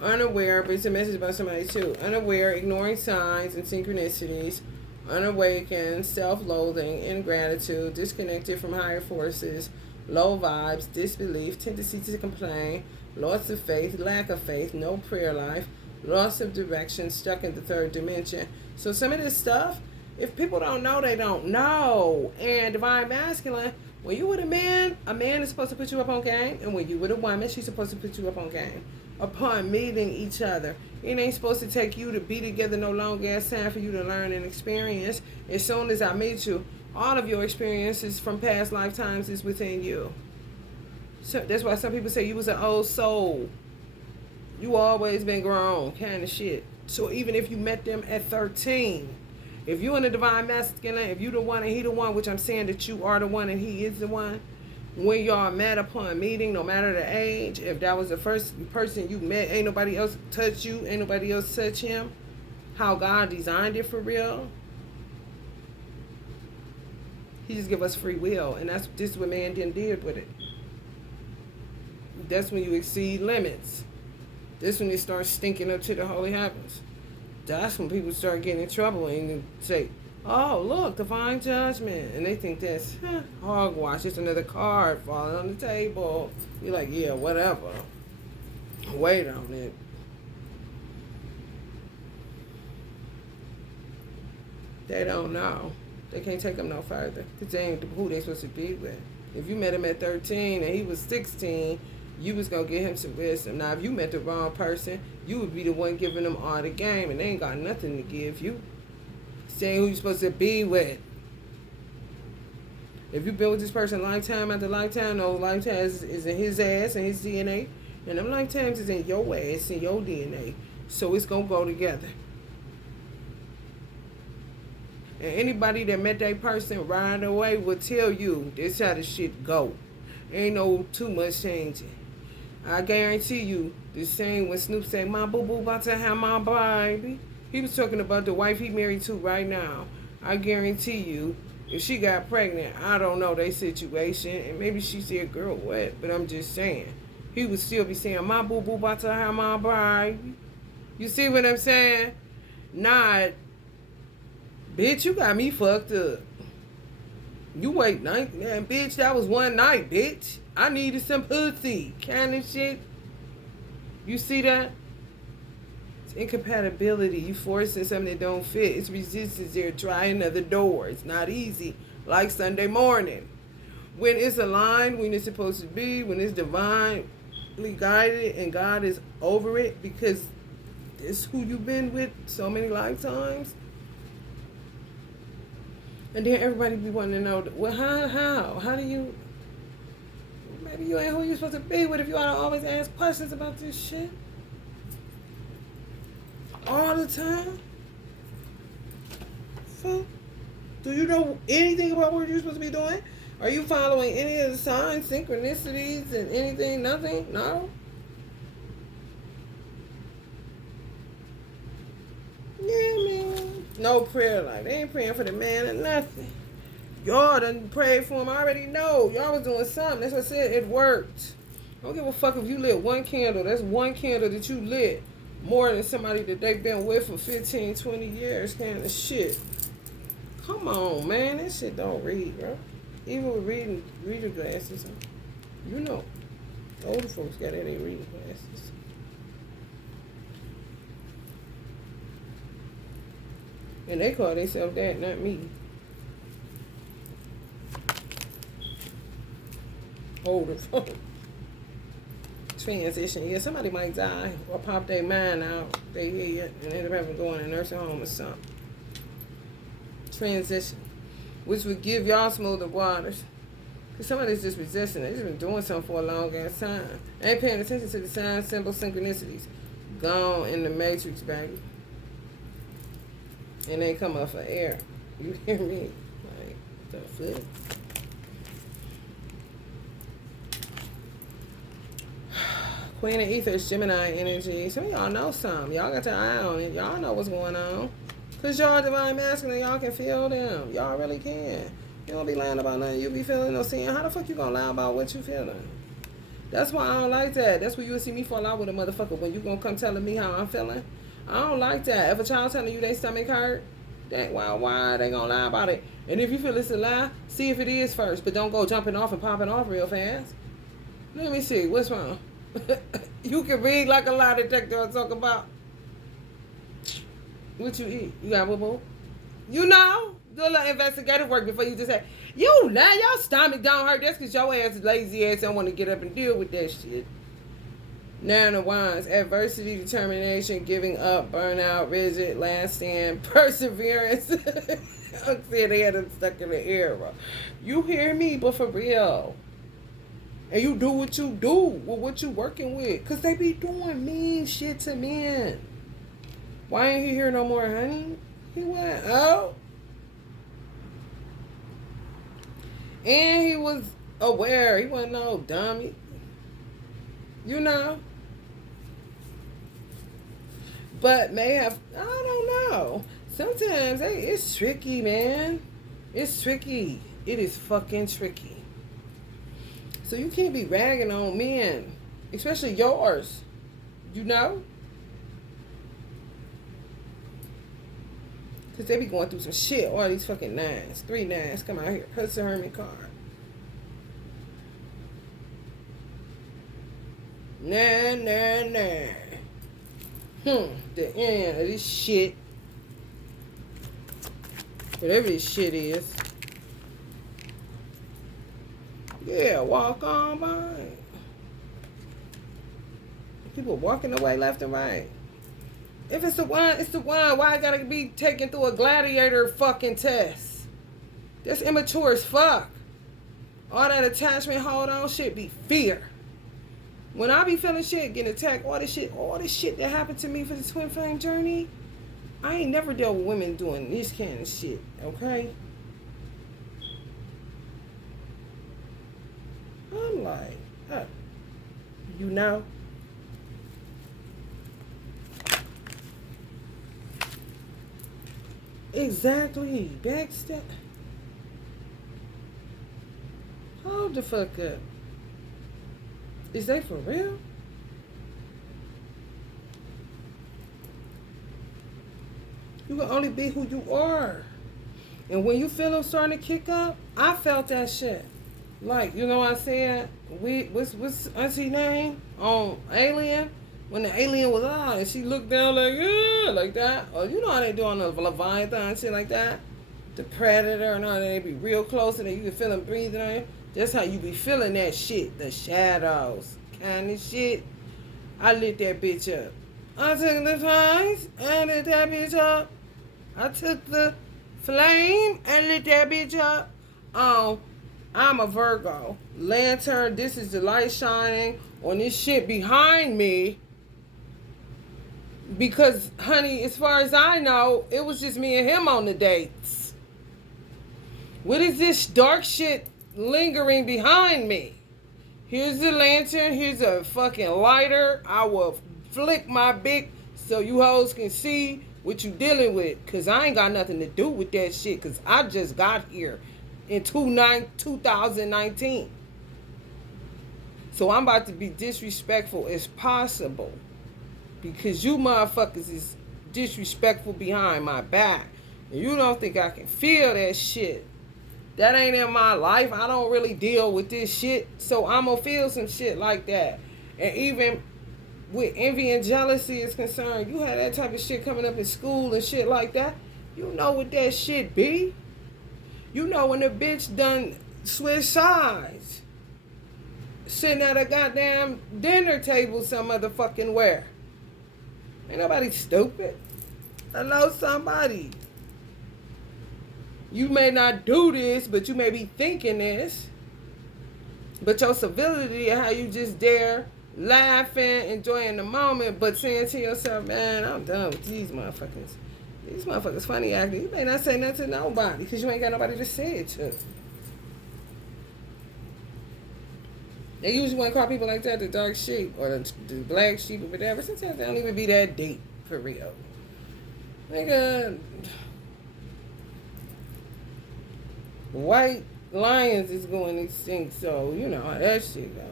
Unaware, but it's a message about somebody too. Unaware, ignoring signs and synchronicities. Unawakened, self-loathing, ingratitude, disconnected from higher forces, low vibes, disbelief, tendency to complain, loss of faith, lack of faith, no prayer life, loss of direction, stuck in the third dimension. So some of this stuff, if people don't know, they don't know. And divine masculine, when you with a man is supposed to put you up on game. And when you with a woman, she's supposed to put you up on game. Upon meeting each other. It ain't supposed to take you to be together no long ass time for you to learn and experience. As soon as I meet you, all of your experiences from past lifetimes is within you. So that's why some people say you was an old soul. You always been grown, kind of shit. So even if you met them at 13, if you in the divine masculine, if you the one and he the one, which I'm saying that you are the one and he is the one, when y'all met upon meeting, no matter the age, if that was the first person you met, ain't nobody else touch you, ain't nobody else touch him, how God designed it for real. He just give us free will, and this is what man did with it. That's when you exceed limits. This when you start stinking up to the holy heavens. That's when people start getting in trouble and you say, oh, look, divine judgment. And they think that's hogwash. It's another card falling on the table. You're like, yeah, whatever. Wait on it. They don't know. They can't take them no further. Because they ain't who they supposed to be with. If you met him at 13 and he was 16, you was going to get him some wisdom. Now, if you met the wrong person, you would be the one giving them all the game. And they ain't got nothing to give you. Saying who you're supposed to be with. If you've been with this person lifetime after lifetime, those lifetimes is in his ass and his DNA. And them lifetimes is in your ass and your DNA. So it's going to go together. And anybody that met that person right away will tell you this how the shit go. Ain't no too much changing. I guarantee you, the same when Snoop said, my boo-boo about to have my baby. He was talking about the wife he married to right now. I guarantee you, if she got pregnant, I don't know their situation. And maybe she said, girl, what? But I'm just saying. He would still be saying, my boo-boo about to have my baby. You see what I'm saying? Not, bitch, you got me fucked up. You wait night, man, bitch, that was one night, bitch. I needed some pussy, kind of shit. You see that? Incompatibility. You forcing something that don't fit. It's resistance there. Try another door. It's not easy. Like Sunday morning. When it's aligned, when it's supposed to be, when it's divinely guided and God is over it because it's who you've been with so many lifetimes. And then everybody be wanting to know, well, how do you, maybe you ain't who you're supposed to be with if you ought to always ask questions about this shit. All the time? So, do you know anything about what you're supposed to be doing? Are you following any of the signs, synchronicities, and anything? Nothing? No? Yeah, man. No prayer life. They ain't praying for the man or nothing. Y'all done prayed for him. I already know. Y'all was doing something. That's what I said. It worked. I don't give a fuck if you lit one candle. That's one candle that you lit. More than somebody that they've been with for 15, 20 years, kind of shit. Come on, man. That shit don't read, bro. Even with reader glasses. You know, the older folks got that in reading glasses. And they call themselves that, not me. Older folks. Transition. Yeah, somebody might die or pop their mind out. They hear it and end up having to go in a nursing home or something. Transition. Which would give y'all smoother waters. Because somebody's just resisting. They've just been doing something for a long ass time. Ain't paying attention to the signs, symbols, synchronicities. Gone in the matrix, baby. And they come up for air. You hear me? Like, the flip. Queen of Ethers, Gemini energy. Some of y'all know something. Y'all got your eye on it. Y'all know what's going on. Because y'all divine masculine, y'all can feel them. Y'all really can. You don't be lying about nothing you be feeling or seeing. How the fuck you gonna lie about what you feeling? That's why I don't like that. That's where you will see me fall out with a motherfucker when you gonna come telling me how I'm feeling. I don't like that. If a child telling you they stomach hurt, why they gonna lie about it? And if you feel it's a lie, see if it is first. But don't go jumping off and popping off real fast. Let me see. What's wrong? You can read like a lie detector and talk about what you eat. You got boo-boo? You know? Do a little investigative work before you just say, you lie, your stomach don't hurt. That's because your ass is lazy ass don't want to get up and deal with that shit. Nine of Wands, adversity, determination, giving up, burnout, rigid, last stand, perseverance. I'm saying they had them stuck in the air. You hear me, but for real. And you do what you do with what you working with. Because they be doing mean shit to men. Why ain't he here no more, honey? He went out. And he was aware. He wasn't no dummy. You know? But may have, I don't know. Sometimes, hey, it's tricky, man. It's tricky. It is fucking tricky. So you can't be ragging on men, especially yours, you know? Because they be going through some shit, all these fucking nines. 3 nines, come out here. Hudson the Hermit card. Nah. The end of this shit. Whatever this shit is. Yeah, walk on by. People walking away left and right. If it's the one, it's the one. Why I gotta be taken through a gladiator fucking test? That's immature as fuck. All that attachment, hold on shit be fear. When I be feeling shit, getting attacked, all this shit that happened to me for the twin flame journey, I ain't never dealt with women doing this kind of shit, okay? I'm like, you know? Exactly. Backstab. Hold the fuck up. Is they for real? You can only be who you are. And when you feel them starting to kick up, I felt that shit. Like, you know what I said? What's Auntie name? On Alien? When the alien was out and she looked down like, yeah, like that. Or you know how they do on the Leviathan and shit like that? The Predator and all that. They be real close and then you can feel them breathing on you. That's how you be feeling that shit. The shadows kind of shit. I lit that bitch up. I took the flames and lit that bitch up. I took the flame and lit that bitch up. I'm a Virgo. Lantern, this is the light shining on this shit behind me. Because, honey, as far as I know, it was just me and him on the dates. What is this dark shit lingering behind me? Here's the lantern. Here's a fucking lighter. I will flick my big so you hoes can see what you dealing with. Because I ain't got nothing to do with that shit. Because I just got here in 2019. So I'm about to be disrespectful as possible. Because you motherfuckers is disrespectful behind my back. And you don't think I can feel that shit. That ain't in my life. I don't really deal with this shit. So I'm going to feel some shit like that. And even with envy and jealousy is concerned, you had that type of shit coming up in school and shit like that. You know what that shit be. You know when the bitch done switch sides. sitting at a goddamn dinner table some motherfucking where. Ain't nobody stupid. Hello, somebody. You may not do this, but you may be thinking this. But your civility and how you just there laughing, enjoying the moment, but saying to yourself, man, I'm done with these motherfuckers. These motherfuckers funny acting. You may not say nothing to nobody because you ain't got nobody to say it to. They usually want to call people like that the dark sheep or the black sheep or whatever. Sometimes they don't even be that deep for real. Nigga, white lions is going extinct, so you know how that shit go.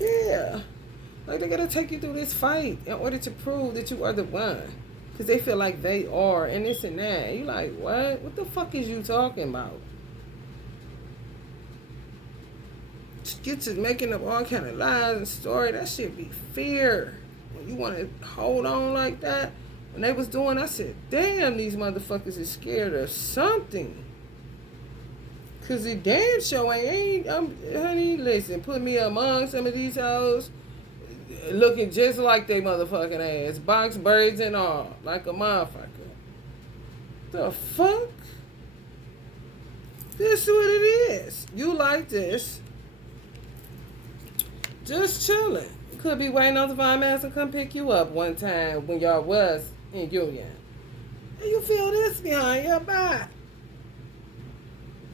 Yeah. Like, they gotta take you through this fight in order to prove that you are the one. Because they feel like they are, and this and that. And you like, what? What the fuck is you talking about? Just get to making up all kind of lies and story. That shit be fear. When you want to hold on like that. When they was doing, I said, damn, these motherfuckers is scared of something. Because the damn show ain't, honey, listen, put me among some of these hoes looking just like they motherfucking ass. Box braids and all. Like a motherfucker. The fuck? This is what it is. You like this. Just chilling. Could be waiting on the Divine Master to come pick you up one time when y'all was in union. And you feel this behind your back.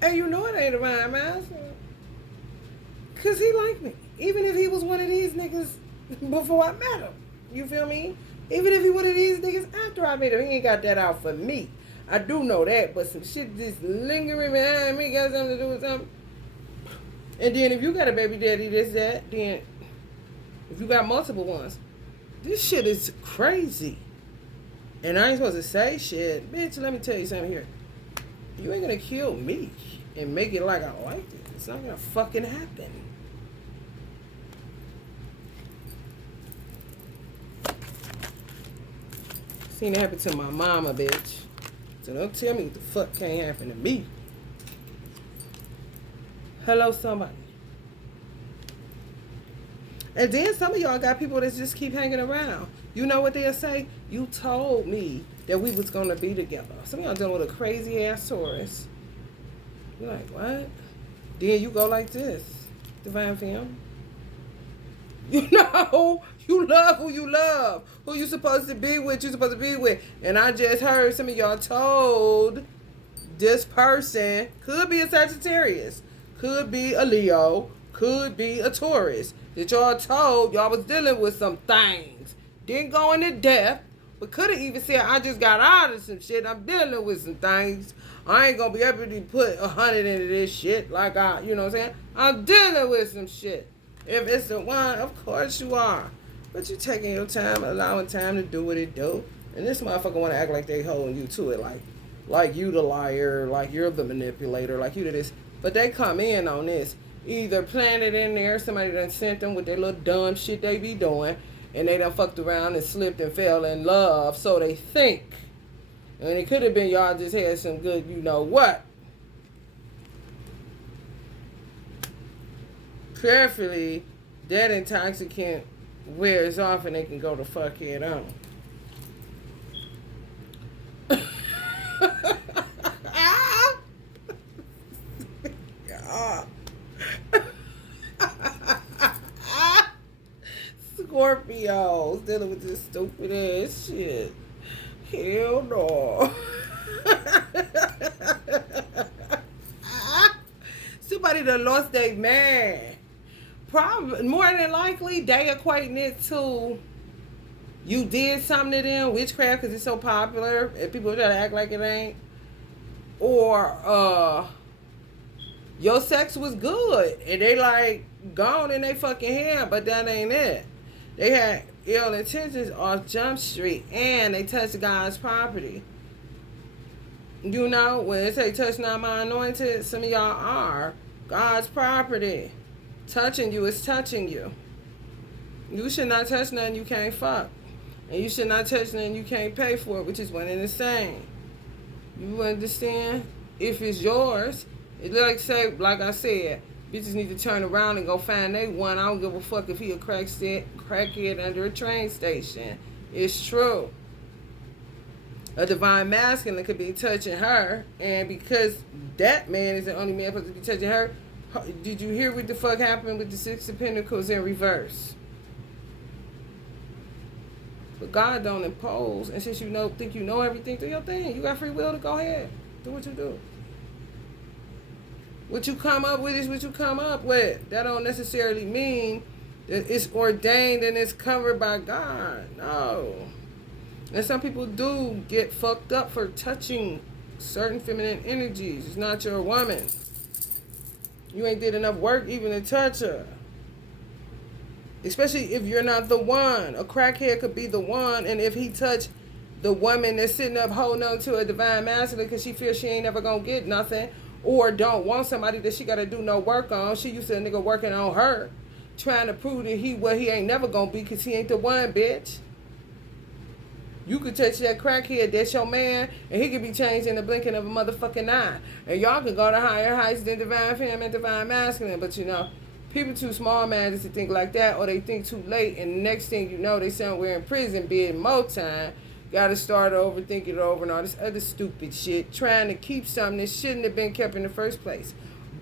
And you know it ain't a Divine Master. Because he liked me. Even if he was one of these niggas before I met him. You feel me? Even if he one of these niggas after I met him, he ain't got that out for me. I do know that, but some shit just lingering behind me got something to do with something. And then if you got a baby daddy that's that, then if you got multiple ones, this shit is crazy. And I ain't supposed to say shit. Bitch, let me tell you something here. You ain't gonna kill me and make it like I liked it. It's not gonna fucking happen. Seen it happen to my mama, bitch. So don't tell me what the fuck can't happen to me. Hello, somebody. And then some of y'all got people that just keep hanging around. You know what they'll say? You told me that we was going to be together. Some of y'all dealing with a crazy ass Taurus. You're like, what? Then you go like this. Divine Femme. You know, you love who you love. Who you supposed to be with, you supposed to be with. And I just heard some of y'all told this person, could be a Sagittarius, could be a Leo, could be a Taurus, that y'all told y'all was dealing with some things. Didn't go into depth, but could have even said, I just got out of some shit. I'm dealing with some things. I ain't going to be able to put 100 into this shit like you know what I'm saying? I'm dealing with some shit. If it's the one, of course you are. But you taking your time, allowing time to do what it do. And this motherfucker want to act like they holding you to it. Like you the liar, like you're the manipulator, like you the this. But they come in on this. Either planted in there, somebody done sent them with their little dumb shit they be doing. And they done fucked around and slipped and fell in love. So they think. And it could have been y'all just had some good you know what. Prayerfully, that intoxicant wears off and they can go the fuck head on. Scorpios dealing with this stupid ass shit. Hell no. Somebody that lost their man. Probably, more than likely, they equating it to you did something to them, witchcraft, because it's so popular, and people try to act like it ain't. Or, your sex was good, and they like gone in they fucking hair, but that ain't it. They had ill intentions off Jump Street, and they touched God's property. You know, when they say touch not my anointed, some of y'all are God's property. Touching you is touching you. You should not touch nothing you can't fuck. And you should not touch nothing you can't pay for, which is one and the same. You understand? If it's yours, it like I said, Bitches need to turn around and go find they one. I don't give a fuck if he a crackhead under a train station. It's true. A divine masculine could be touching her, and because that man is the only man supposed to be touching her, did you hear what the fuck happened with the Six of Pentacles in reverse? But God don't impose, and since you think you know everything, do your thing. You got free will to go ahead. Do what you do. What you come up with is what you come up with. That don't necessarily mean that it's ordained and it's covered by God. No. And some people do get fucked up for touching certain feminine energies. It's not your woman. You ain't did enough work even to touch her. Especially if you're not the one. A crackhead could be the one, and if he touched the woman that's sitting up holding on to a divine masculine because she feels she ain't never gonna get nothing, or don't want somebody that she gotta do no work on. She used to a nigga working on her, trying to prove that he ain't never gonna be because he ain't the one, bitch. You could touch that crackhead, that's your man, and he could be changed in the blinking of a motherfucking eye. And y'all could go to higher heights than divine feminine and divine masculine, but you know, people too small-minded to think like that, or they think too late, and the next thing you know, they somewhere in prison, being more time, gotta start over, think it over, and all this other stupid shit, trying to keep something that shouldn't have been kept in the first place.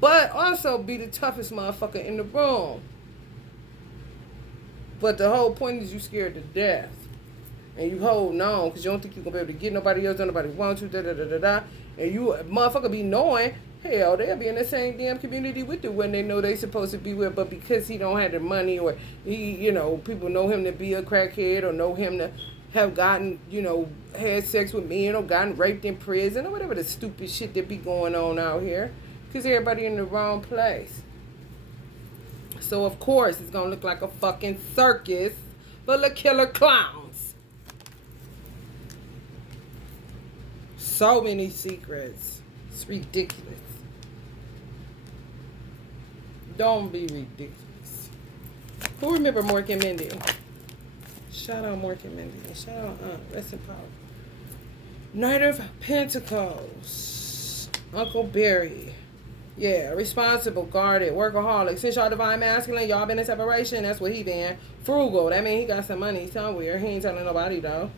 But also be the toughest motherfucker in the room. But the whole point is you scared to death. And you holding on because you don't think you're going to be able to get nobody else, nobody wants you, da-da-da-da-da. And you motherfucker be knowing, hell, they'll be in the same damn community with you when they know they supposed to be with, but because he don't have the money, or he, people know him to be a crackhead, or know him to have gotten, had sex with men, or gotten raped in prison, or whatever the stupid shit that be going on out here, because everybody in the wrong place. So, of course, it's going to look like a fucking circus full of killer clowns. So many secrets. It's ridiculous. Don't be ridiculous. Who remember Mork and Mindy? Shout out Mork and Mindy. And shout out rest in power. Knight of Pentacles. Uncle Barry. Yeah, responsible, guarded, workaholic. Since y'all divine masculine, y'all been in separation. That's what he been. Frugal. That mean he got some money somewhere. He ain't telling nobody though.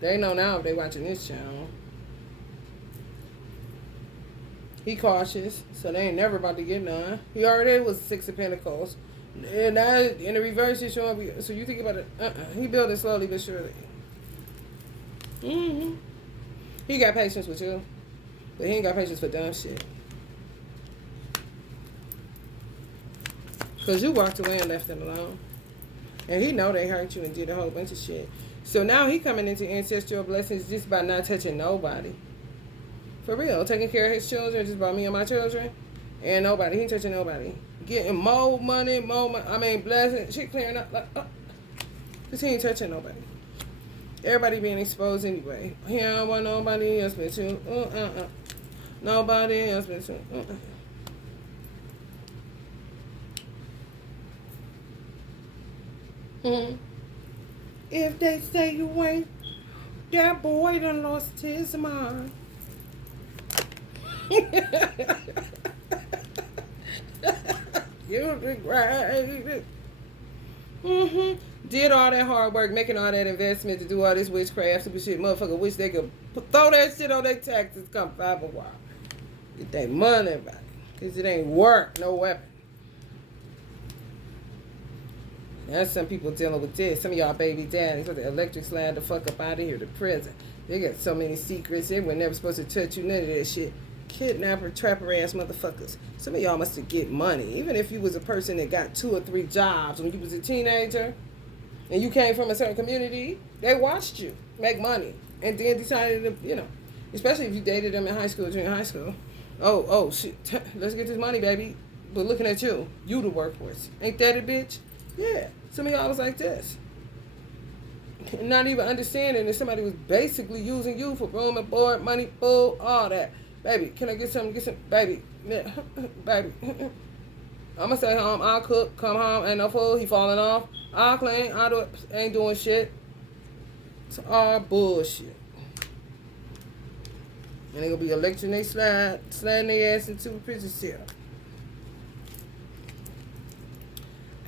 They know now if they watching this channel. He cautious, so they ain't never about to get none. He already was Six of Pentacles. And now in the reverse, he's showing. So you think about it. He building slowly but surely. He got patience with you, but he ain't got patience for dumb shit. Cause you walked away and left him alone, and he know they hurt you and did a whole bunch of shit. So now he coming into ancestral blessings just by not touching nobody. For real. Taking care of his children just by me and my children. And nobody. He ain't touching nobody. Getting more money. Blessing. Shit clearing up. Because he ain't touching nobody. Everybody being exposed anyway. He don't want nobody else but you. Nobody else but you. If they say you ain't, that boy done lost his mind. You regret. Did all that hard work, making all that investment to do all this witchcraft, super shit. Motherfucker wish they could throw that shit on their taxes, come 5 a while. Get that money back. Because it ain't work, no weapon. That's some people dealing with this. Some of y'all baby daddies with the electric slide the fuck up out of here to prison. They got so many secrets. They were never supposed to touch you. None of that shit. Kidnapper, trapper ass motherfuckers. Some of y'all must have get money. Even if you was a person that got 2 or 3 jobs when you was a teenager and you came from a certain community, they watched you make money and then decided to, especially if you dated them in high school, during high school. Oh, shit. Let's get this money, baby. But looking at you the workforce. Ain't that a bitch? Yeah, some of y'all was like this. Not even understanding that somebody was basically using you for room and board, money, food, all that. Baby, can I get something? Baby. Baby. I'm going to stay home. I'll cook, come home, ain't no food. He falling off. I'll clean, I'll do it. Ain't doing shit. It's all bullshit. And they going to be electing they sliding their ass into a prison cell.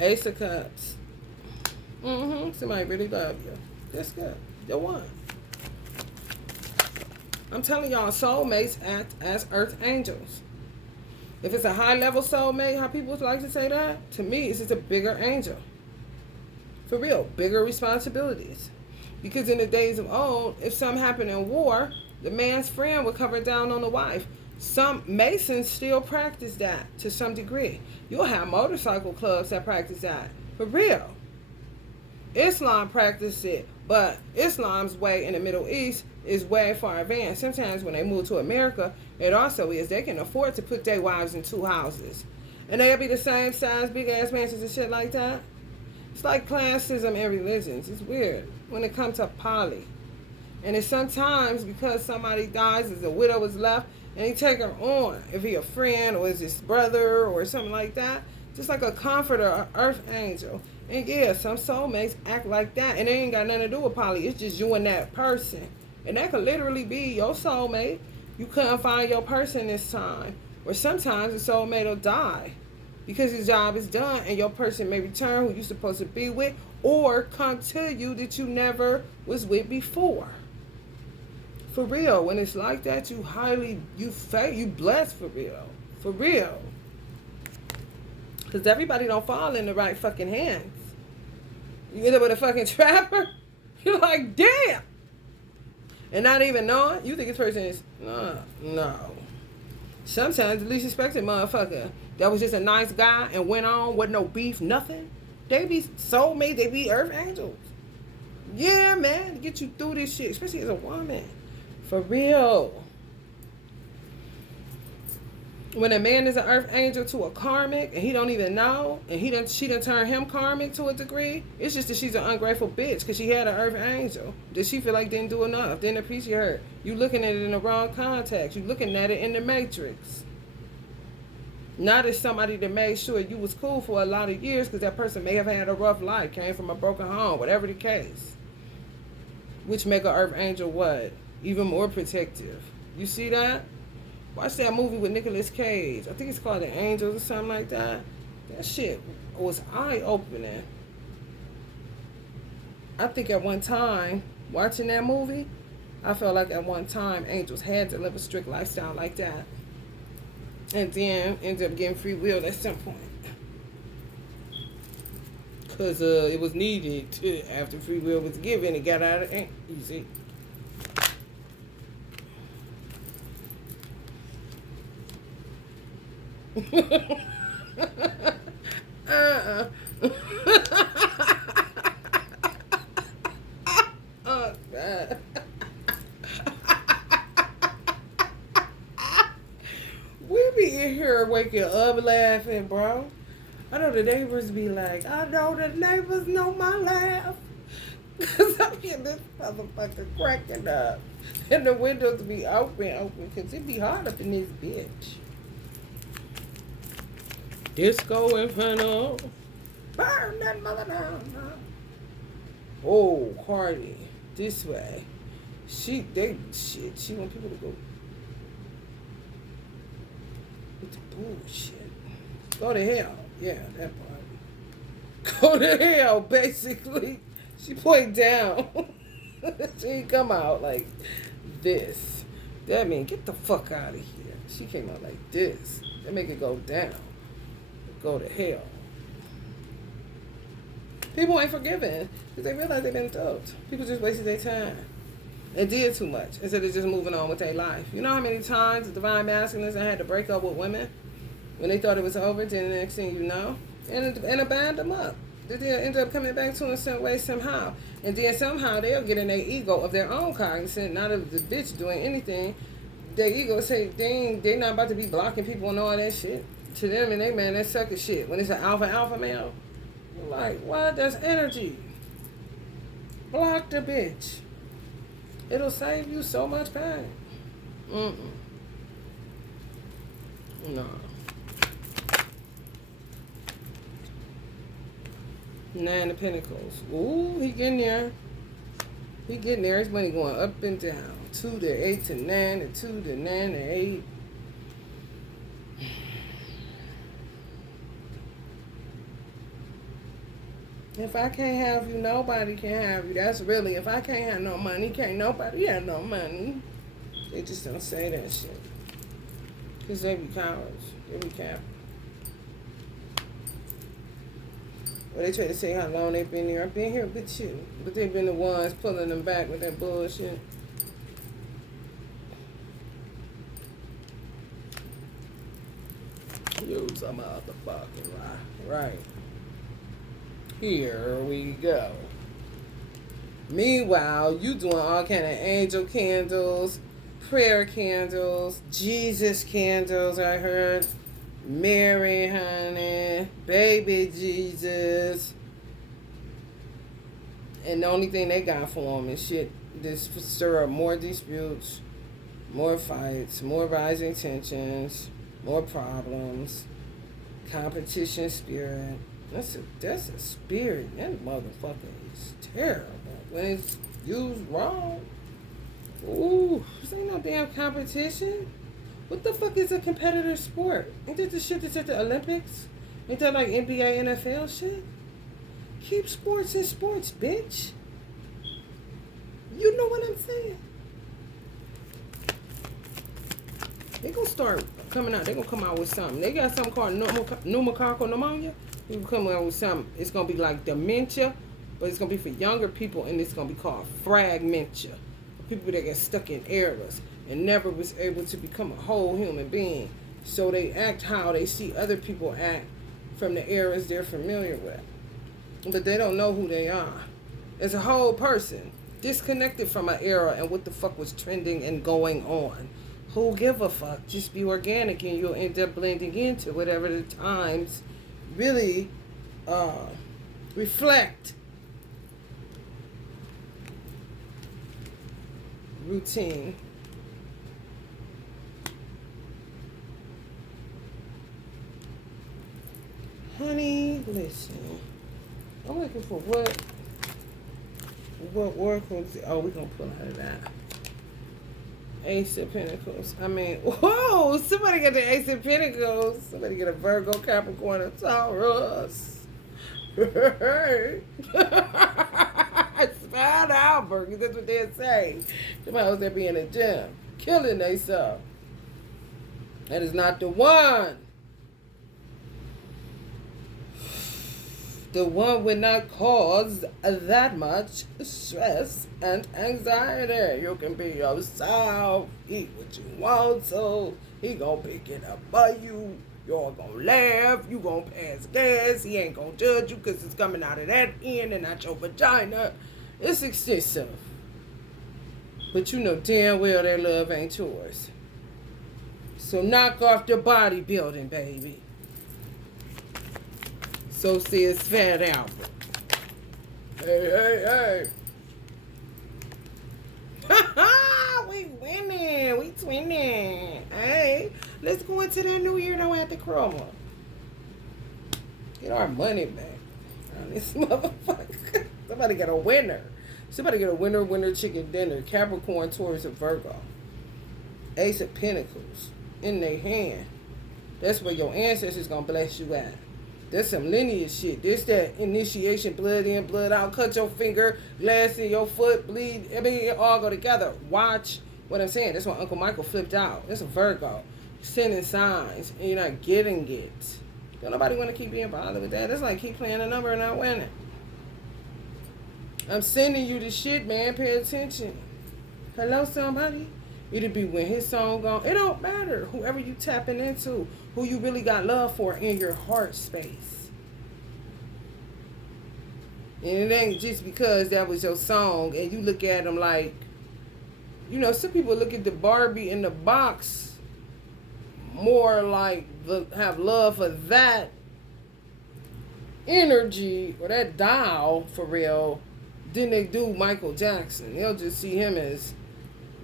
Ace of Cups. Somebody really love you. That's good. The one. I'm telling y'all, soulmates act as earth angels. If it's a high-level soulmate, how people like to say that, to me, it's just a bigger angel. For real, bigger responsibilities. Because in the days of old, if something happened in war, the man's friend would cover down on the wife. Some Masons still practice that to some degree. You'll have motorcycle clubs that practice that. For real. Islam practices it, but Islam's way in the Middle East is way far advanced. Sometimes when they move to America, it also is. They can afford to put their wives in 2 houses. And they'll be the same size, big-ass mansions and shit like that. It's like classism in religions. It's weird when it comes to poly. And it's sometimes because somebody dies, as a widow is left, and he take her on. If he a friend or is his brother or something like that. Just like a comforter, an earth angel. And yeah, some soulmates act like that. And they ain't got nothing to do with poly. It's just you and that person. And that could literally be your soulmate. You couldn't find your person this time. Or sometimes the soulmate will die. Because his job is done and your person may return who you're supposed to be with. Or come to you that you never was with before. For real, when it's like that, you blessed for real. For real. Because everybody don't fall in the right fucking hands. You end up with a fucking trapper, you're like, damn. And not even knowing, you think this person is, no. Sometimes the least expected motherfucker that was just a nice guy and went on with no beef, nothing. They be soulmates, they be earth angels. Yeah, man, to get you through this shit, especially as a woman. For real. When a man is an earth angel to a karmic and he don't even know, and she done turned him karmic to a degree, it's just that she's an ungrateful bitch because she had an earth angel that she feel like didn't do enough, didn't appreciate her. You looking at it in the wrong context. You looking at it in the matrix. Not as somebody that made sure you was cool for a lot of years because that person may have had a rough life, came from a broken home, whatever the case. Which make an earth angel what? Even more protective. You see that? Watch that movie with Nicolas Cage. I think it's called The Angels or something like that. That shit was eye-opening. I think at one time, watching that movie, I felt like at one time angels had to live a strict lifestyle like that. And then ended up getting free will at some point. Because it was needed to, after free will was given, it got out of hand. Easy. Oh, God. We be in here waking up laughing, bro. I know the neighbors be like, I know the neighbors know my laugh. Because I'm in this motherfucker cracking up. And the windows be open, because it be hot up in this bitch. Disco Inferno. Burn that mother down. Oh, Cardi. This way. She want people to go with the bullshit. Go to hell. Yeah, that part. Go to hell, basically. She point down. She ain't come out like this. That mean, get the fuck out of here. She came out like this. That make it go down. Go to hell. People ain't forgiving because they realize they've been duped. People just wasted their time. They did too much instead of just moving on with their life. You know how many times the divine masculines had to break up with women when they thought it was over, then the next thing you know, and abandon them up. They end up coming back to them in some way, somehow. And then somehow they'll get in their ego of their own cognizant, not of the bitch doing anything. Their ego say they not about to be blocking people and all that shit. To them and they man, that sucker shit. When it's an alpha male, you're like, what? That's energy. Block the bitch. It'll save you so much pain. No. Nine of Pentacles. Ooh, he getting there. He getting there. His money going up and down. 2 to 8 to 9 to 2 to 9 to 8. If I can't have you, nobody can have you. That's really, if I can't have no money, can't nobody have no money. They just don't say that shit. Because they be cowards. They be cap. Well, they try to say how long they've been here. I've been here with you. But they've been the ones pulling them back with that bullshit. Use some motherfucking right. Here we go. Meanwhile, you doing all kind of angel candles, prayer candles, Jesus candles, I heard. Mary, honey, baby Jesus. And the only thing they got for them is shit. This stir up more disputes, more fights, more rising tensions, more problems, competition spirit. That's a spirit. That motherfucker is terrible. When it's used wrong, ooh, this ain't no damn competition. What the fuck is a competitive sport? Ain't that the shit that's at the Olympics? Ain't that like NBA, NFL shit? Keep sports in sports, bitch. You know what I'm saying? They gonna start coming out. They gonna come out with something. They got something called pneumococcal pneumonia. You can come out with something. It's gonna be like dementia, but it's gonna be for younger people, and it's gonna be called fragmentia. People that get stuck in eras and never was able to become a whole human being. So they act how they see other people act from the eras they're familiar with. But they don't know who they are. As a whole person, disconnected from an era and what the fuck was trending and going on. Who give a fuck? Just be organic and you'll end up blending into whatever the times really reflect. Routine. Honey, listen. I'm looking for what oracles. Oh, we're gonna pull out of that. Ace of Pentacles. I mean, whoa! Somebody get the Ace of Pentacles. Somebody get a Virgo, Capricorn, and Taurus. Hey. Spell out, Virgo. That's what they're saying. Somebody else there be in the gym, killing themselves. That is not the one. The one would not cause that much stress and anxiety. You can be yourself, eat what you want to. He gonna pick it up for you. You're gonna laugh. You gonna pass gas. He ain't gonna judge you because it's coming out of that end and not your vagina. It's excessive. But you know damn well that love ain't yours. So knock off the bodybuilding, baby. So says Fat Albert. Hey. We winning. We twinning. Hey, let's go into that new year though at the chroma. Get our money back on this motherfucker. Somebody got a winner. Somebody got a winner chicken dinner. Capricorn, Taurus, and Virgo. Ace of Pentacles in their hand. That's where your ancestors gonna bless you at. That's some lineage shit. This that initiation, blood in, blood out, cut your finger, glass in your foot, bleed. I mean, it all go together. Watch what I'm saying. That's why Uncle Michael flipped out. That's a Virgo. Sending signs, and you're not getting it. Don't nobody want to keep being bothered with that. That's like keep playing a number and not winning. I'm sending you the shit, man. Pay attention. Hello, somebody? It'll be when his song gone. It don't matter. Whoever you tapping into, who you really got love for in your heart space. And it ain't just because that was your song and you look at them like, you know, some people look at the Barbie in the box more like have love for that energy or that doll for real than they do Michael Jackson. They'll just see him as,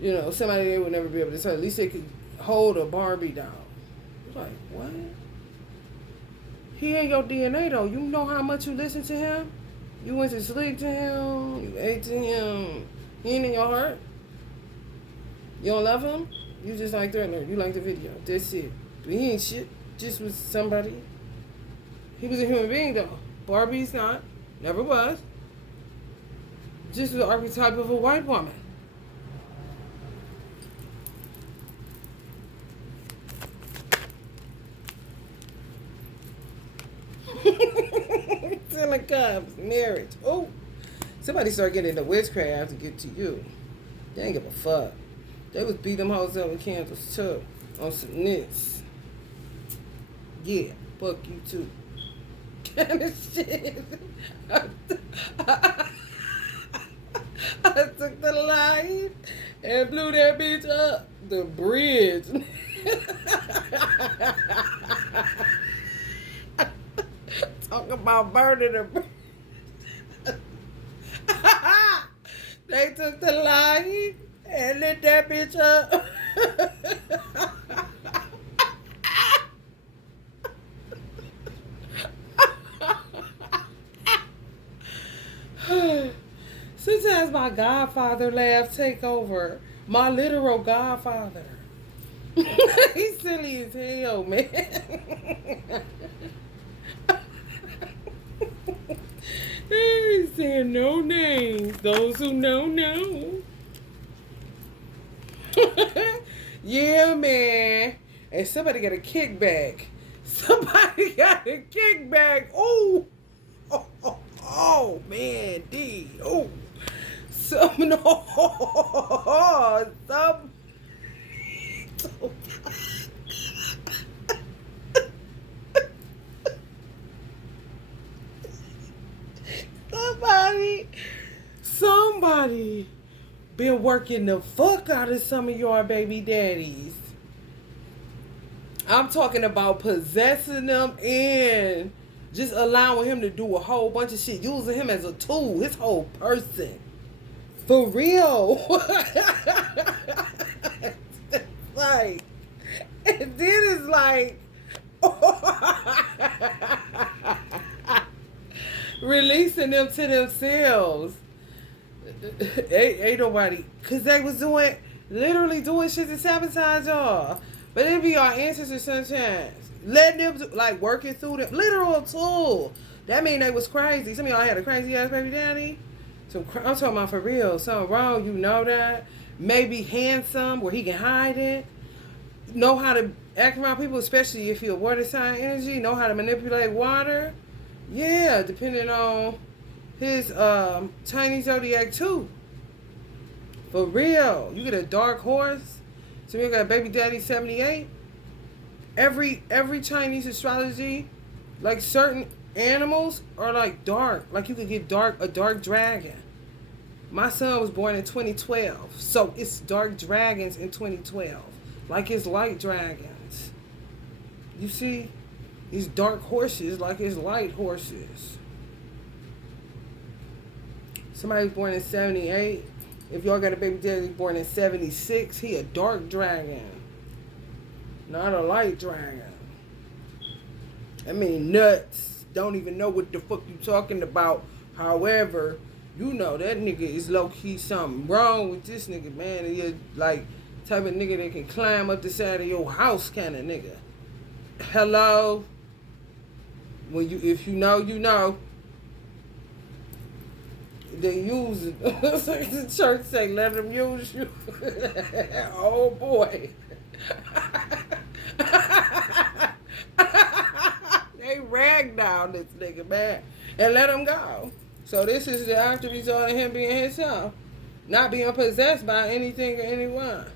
you know, somebody they would never be able to tell. At least they could hold a Barbie doll. It's like, what? He ain't your DNA though. You know how much you listen to him? You went to sleep to him. You ate to him. He ain't in your heart. You don't love him? You just like Thriller. You like the video. That's it. But he ain't shit. Just was somebody. He was a human being though. Barbie's not. Never was. Just the archetype of a white woman. Ten of Cups, marriage. Oh, somebody start getting into witchcraft to get to you. They ain't give a fuck. They was beat them hoes up with candles too. On some nits. Yeah, fuck you too. Kind of shit. I took the line and blew that bitch up the bridge. Talk about burning a bridge. They took the line and lit that bitch up. Sometimes my godfather laugh take over. My literal godfather. He's silly as hell, man. He's saying no names. Those who know. Yeah, man. And somebody got a kickback. Ooh. Oh, man, D. Oh. Somebody been working the fuck out of some of your baby daddies. I'm talking about possessing them and just allowing him to do a whole bunch of shit, using him as a tool, his whole person. For real. Like, and then it's like, releasing them to themselves. Ain't nobody, because they was literally doing shit to sabotage y'all. But it be our ancestors sometimes. Letting them, like, working through them. Literal tool. That mean they was crazy. Some of y'all had a crazy ass baby daddy. I'm talking about for real. Something wrong, you know that. Maybe handsome, where he can hide it. Know how to act around people, especially if you're water sign energy. Know how to manipulate water. Yeah, depending on his tiny zodiac too. For real. You get a dark horse. So you got baby daddy 78. Every Chinese astrology, like certain animals are like dark. Like you could get a dark dragon. My son was born in 2012. So it's dark dragons in 2012. Like it's light dragons. You see? These dark horses like it's light horses. Somebody was born in 78. If y'all got a baby daddy born in 76, he a dark dragon. Not a light dragon. I mean, nuts. Don't even know what the fuck you talking about. However, you know that nigga is low-key something wrong with this nigga, man. He's like type of nigga that can climb up the side of your house kind of nigga. Hello? If you know, you know. They use it. The church say, let them use you. Oh, boy. They rag down this nigga, man. And let him go. So this is the after result of him being himself. Not being possessed by anything or anyone.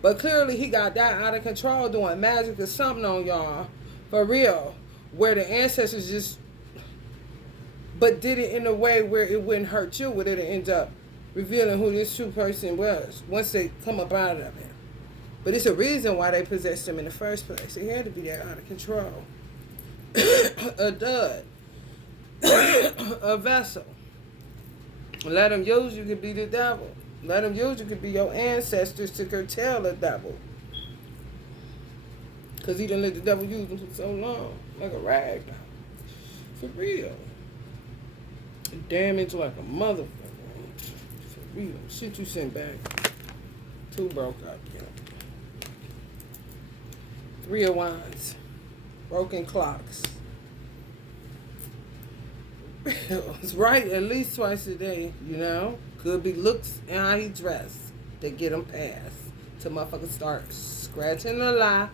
But clearly he got that out of control doing magic or something on y'all. For real. Where the ancestors just... But did it in a way where it wouldn't hurt you, where it'd end up revealing who this true person was once they come up out of it. But it's a reason why they possessed him in the first place. It had to be that out of control. A dud. A vessel. Let them use you could be the devil. Let them use you could be your ancestors to curtail the devil. Because he done let the devil use him for so long. Like a rag doll. For real. Damage like a motherfucker. For real. Shit you sent back. Two broke up, yeah. 3 of Wands. Broken clocks. It's right at least twice a day, you know? Could be looks and how he dressed to get him passed. Till motherfuckers start scratching the lie,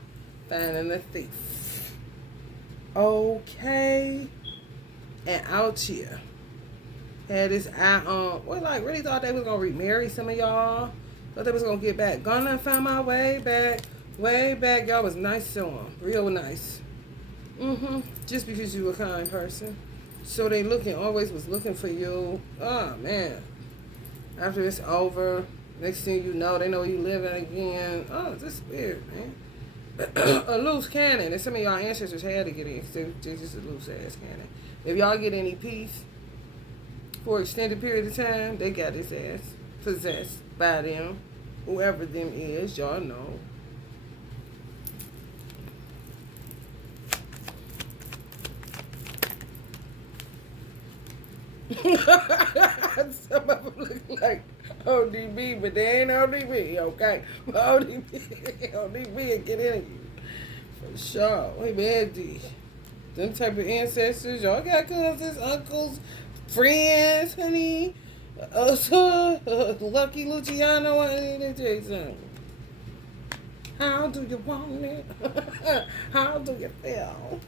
finding the thief. Okay. And out here. Had this eye on. Well, like, really thought they was gonna remarry some of y'all. Thought they was gonna get back. Gonna find my way back. Way back. Y'all was nice to him. Real nice. Just because you a kind person. So they always was looking for you. Oh, man. After it's over, next thing you know, they know you living again. Oh, this is weird, man. A loose cannon. And some of y'all ancestors had to get in. They're just a loose ass cannon. If y'all get any peace for an extended period of time, they got his ass possessed by them. Whoever them is, y'all know. Some of them look like ODB, but they ain't ODB, okay? ODB and get in you. For sure. Hey, man, them type of ancestors, y'all got cousins, uncles, friends, honey. Lucky Luciano, I need to tell you something. How do you want it? How do you feel?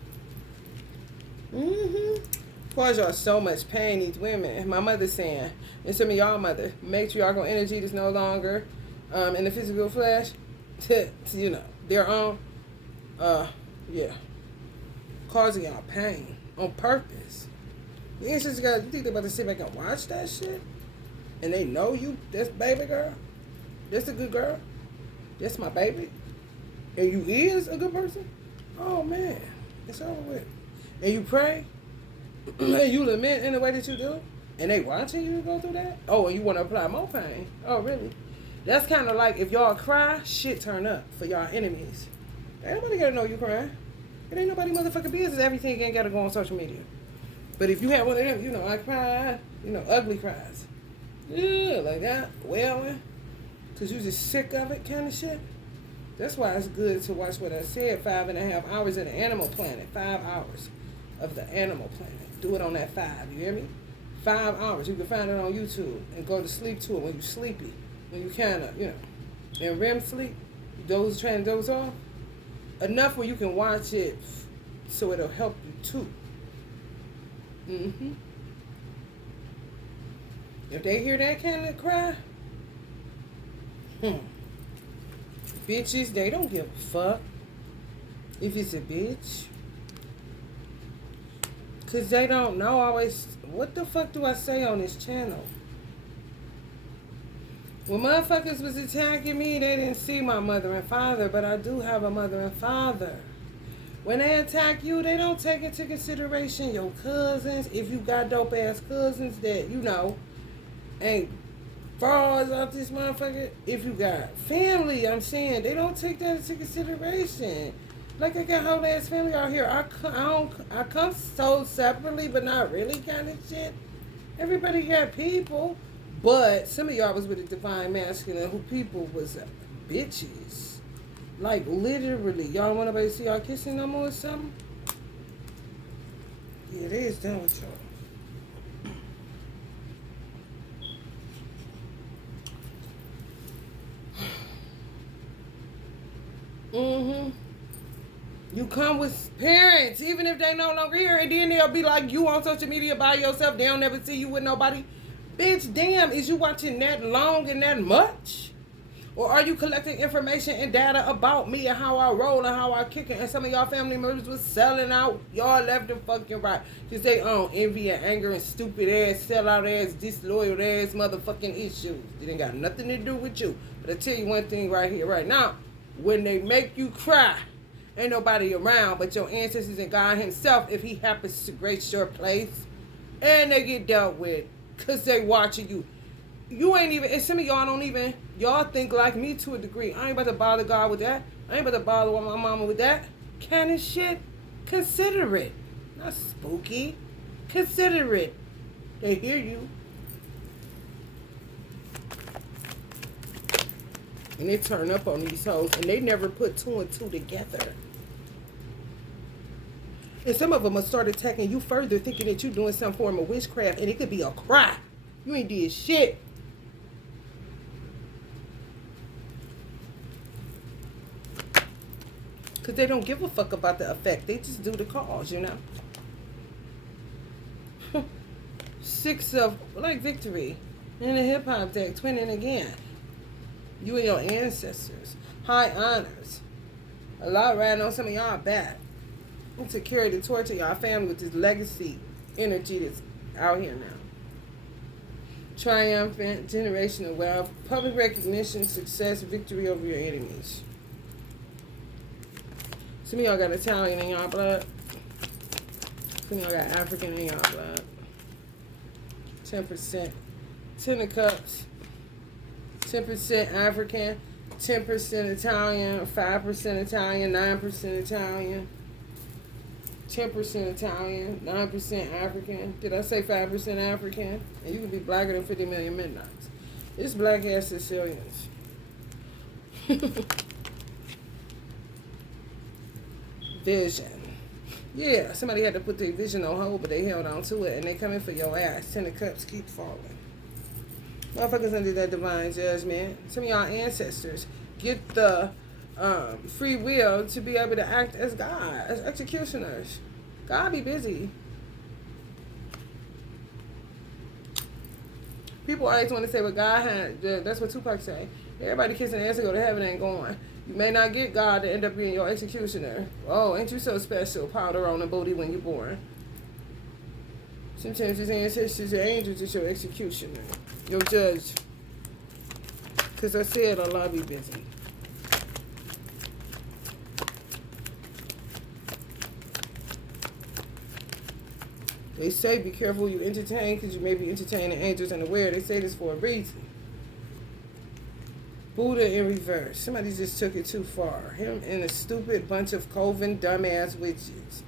Cause y'all so much pain, these women. My mother's saying, and some of y'all mother, matriarchal energy that's no longer in the physical flesh, to you know, their own, yeah, causing y'all pain on purpose. The ancestors got, you think they're about to sit back and watch that shit? And they know you, this baby girl, this a good girl, that's my baby, and you is a good person? Oh man, it's over with. And you pray, and you lament in the way that you do, and they watching you go through that? Oh, and you want to apply more pain? Oh, really? That's kind of like if y'all cry, shit turn up for y'all enemies. Ain't nobody got to know you crying. It ain't nobody motherfucking business. Everything ain't got to go on social media. But if you have one of them, you know, I cry, you know, ugly cries. Yeah, like that, wailing, because you just sick of it kind of shit. That's why it's good to watch what I said, 5.5 hours in the animal planet. 5 hours of the animal planet. Do it on that 5, you hear me? 5 hours. You can find it on YouTube and go to sleep to it when you're sleepy. When you kind of, you know, in REM sleep, trying to doze off. Enough where you can watch it so it'll help you too. If they hear that kind of cry, bitches, they don't give a fuck if it's a bitch. Because they don't know always, what the fuck do I say on this channel? When motherfuckers was attacking me, they didn't see my mother and father, but I do have a mother and father. When they attack you, they don't take into consideration your cousins. If you got dope ass cousins that, you know, ain't frauds out this motherfucker. If you got family, I'm saying, they don't take that into consideration. Like I got whole ass family out here. I come so separately, but not really kind of shit. Everybody got people. But some of y'all was with the divine masculine who people was bitches. Like literally. Y'all want nobody to see y'all kissing no more or something? Yeah, they is done with y'all. You come with parents, even if they no longer here, and then they'll be like you on social media by yourself. They don't never see you with nobody. Bitch, damn, is you watching that long and that much? Or are you collecting information and data about me and how I roll and how I kick it? And some of y'all family members was selling out. Y'all left them fucking right. Because they own envy and anger and stupid ass, sellout ass, disloyal ass motherfucking issues. It ain't got nothing to do with you. But I tell you one thing right here, right now. When they make you cry, ain't nobody around but your ancestors and God himself if he happens to grace your place. And they get dealt with. Because they watching you. You ain't even, and some of y'all don't even, y'all think like me to a degree. I ain't about to bother God with that. I ain't about to bother my mama with that kind of shit. Consider it. Not spooky. Consider it. They hear you. And they turn up on these hoes. And they never put 2 and 2 together. And some of them will start attacking you further, thinking that you're doing some form of witchcraft, and it could be a cry. You ain't did shit. Because they don't give a fuck about the effect. They just do the cause, you know. Six of, like victory. In the hip-hop deck, twinning again. You and your ancestors. High honors. A lot riding on some of y'all back. To carry the torch of y'all family with this legacy energy that's out here now. Triumphant, generational wealth, public recognition, success, victory over your enemies. Some of y'all got Italian in y'all blood. Some of y'all got African in y'all blood. 10%. 10 of Cups. 10% African. 10% Italian. 5% Italian. 9% Italian. 10% Italian. 9% African. Did I say 5% African? And you can be blacker than 50 million midnights. It's black ass Sicilians. Vision. Yeah, somebody had to put their vision on hold, but they held on to it, and they coming for your ass. 10 of Cups keep falling. Motherfuckers under that divine judgment. Some of y'all ancestors get the free will to be able to act as God, as executioners. God be busy. People always want to say what God had. That's what Tupac say. Everybody kissing ass to go to heaven ain't going. You may not get God to end up being your executioner. Oh, ain't you so special? Powder on the booty when you're born. Sometimes his ancestors are angels is your executioner. Your judge. Because I said Allah be busy. They say be careful who you entertain because you may be entertaining angels unaware. They say this for a reason. Buddha in reverse. Somebody just took it too far. Him and a stupid bunch of coven dumbass witches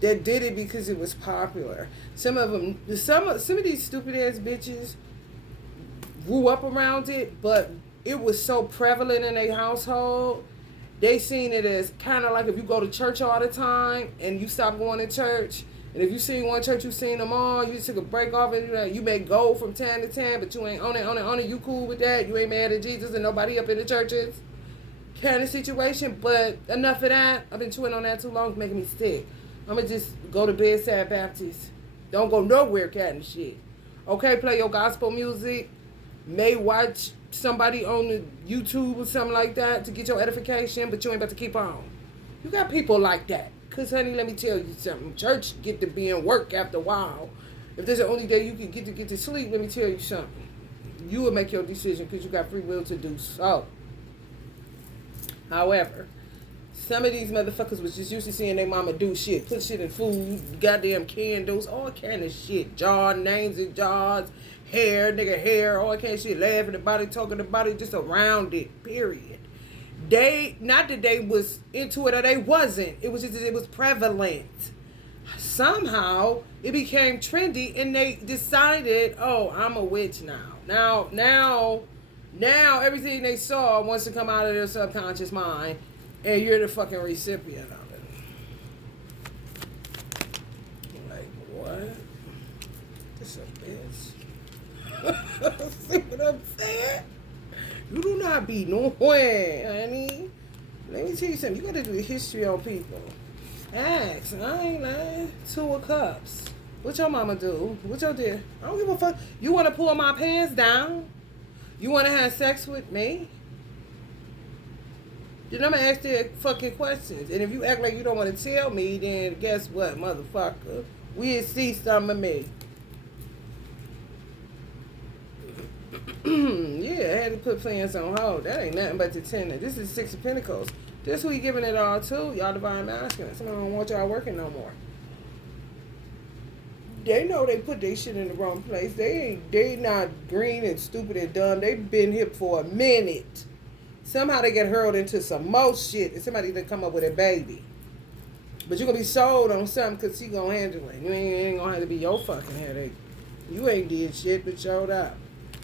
that did it because it was popular. Some of them, some of these stupid ass bitches grew up around it, but it was so prevalent in their household. They seen it as kind of like if you go to church all the time and you stop going to church. And if you seen one church, you seen them all. You took a break off and you may go from time to time, but you ain't on it. You cool with that. You ain't mad at Jesus and nobody up in the churches. Kind of situation. But enough of that. I've been chewing on that too long. It's making me sick. I'm going to just go to bedside Baptist. Don't go nowhere kind of shit. Okay, play your gospel music. May watch somebody on the YouTube or something like that to get your edification, but you ain't about to keep on. You got people like that. Because, honey, let me tell you something. Church get to be in work after a while. If there's the only day you can get to sleep, let me tell you something. You will make your decision because you got free will to do so. However, some of these motherfuckers was just used to seeing their mama do shit. Put shit in food, goddamn candles, all kind of shit. Jar names in jars, hair, nigga hair, all kind of shit. Laughing about it, talking about it, just around it, period. They, not that they was into it or they wasn't. It was just that it was prevalent. Somehow, it became trendy and they decided, oh, I'm a witch now. Now, everything they saw wants to come out of their subconscious mind and you're the fucking recipient of it. Like, what? This a bitch. See what I'm saying? You do not be nowhere, honey. Let me tell you something. You got to do history on people. Ask. I ain't lying. 2 of Cups. What your mama do? What your dear? I don't give a fuck. You want to pull my pants down? You want to have sex with me? Then I'm going to ask you fucking questions. And if you act like you don't want to tell me, then guess what, motherfucker? We'll see some of me. Yeah, I had to put plans on hold. That ain't nothing but the 10. This is 6 of Pentacles. This who he giving it all to. Y'all divine masculine. Somebody don't want y'all working no more. They know they put their shit in the wrong place. They not green and stupid and dumb. They've been hip for a minute. Somehow they get hurled into some more shit and somebody to come up with a baby. But you're going to be sold on something because he going to handle it. You ain't going to have to be your fucking headache. You ain't did shit but showed up.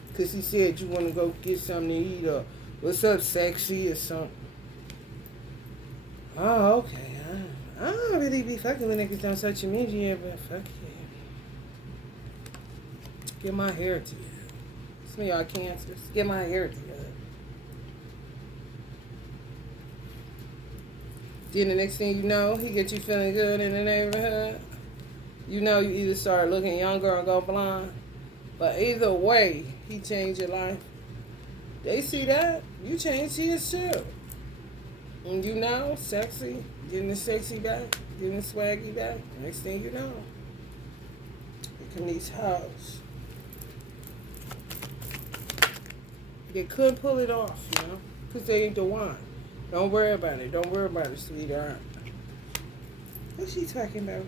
Because he said you want to go get something to eat or what's up, sexy or something. Oh, okay. I don't really be fucking with niggas on social media, but fuck yeah. Get my hair together. Some of y'all cancers. Get my hair together. Then the next thing you know, he get you feeling good in the neighborhood. You know you either start looking younger or go blind. But either way, he changed your life. They see that, you change his too. And you know, sexy, getting the sexy back, getting the swaggy back. Next thing you know, it can these hoes. They could pull it off, you know, because they ain't the one. Don't worry about it. Don't worry about it, sweetheart. What's she talking about?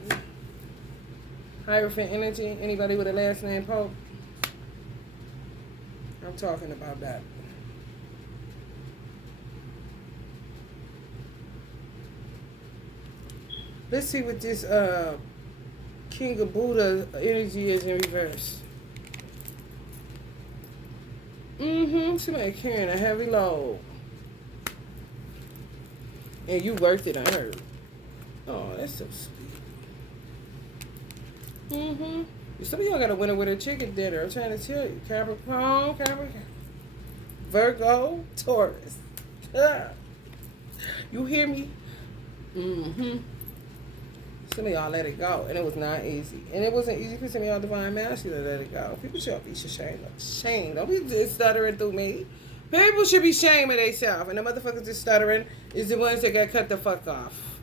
Hierophant energy. Anybody with a last name Pope? I'm talking about that. Let's see what this King of Buddha energy is in reverse. Somebody carrying a heavy load. And you worth it, I heard. Oh, that's so sweet. Some of y'all got a winner with a chicken dinner. I'm trying to tell you. Capricorn, Virgo, Taurus. You hear me? Some of y'all let it go, and it was not easy. And it wasn't easy for some of y'all divine masculine to let it go. People should be ashamed. Don't be just stuttering through me. People should be ashamed of themselves. And the motherfuckers just stuttering is the ones that got cut the fuck off.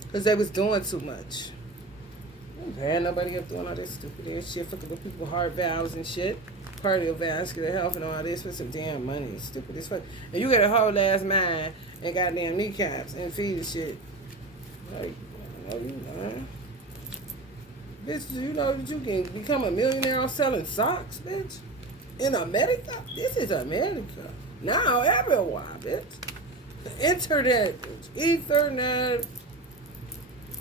Because they was doing too much. I don't pay nobody up doing all this stupid ass shit, fucking with people heart valves and shit. Cardiovascular health and all this for some damn money. It's stupid as fuck. And you got a whole ass mind and goddamn kneecaps and feet and shit. Like, I know you lying. Bitch, you know that you can become a millionaire off selling socks, bitch? In America? This is America. Now everywhere, bitch. The internet, bitch. Ethernet,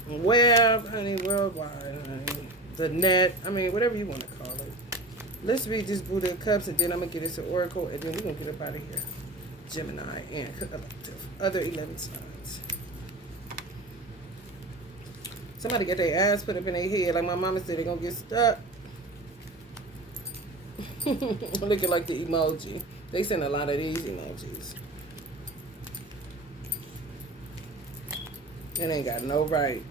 web, honey, worldwide, honey. The net, I mean, whatever you want to call it. Let's read this Buddha of Cups, and then I'm going to get us an oracle, and then we're going to get up out of here. Gemini and Collective. Other 11 signs. Somebody got their ass put up in their head. Like my mama said, they're going to get stuck. Looking like the emoji. They send a lot of these emojis. It ain't got no right.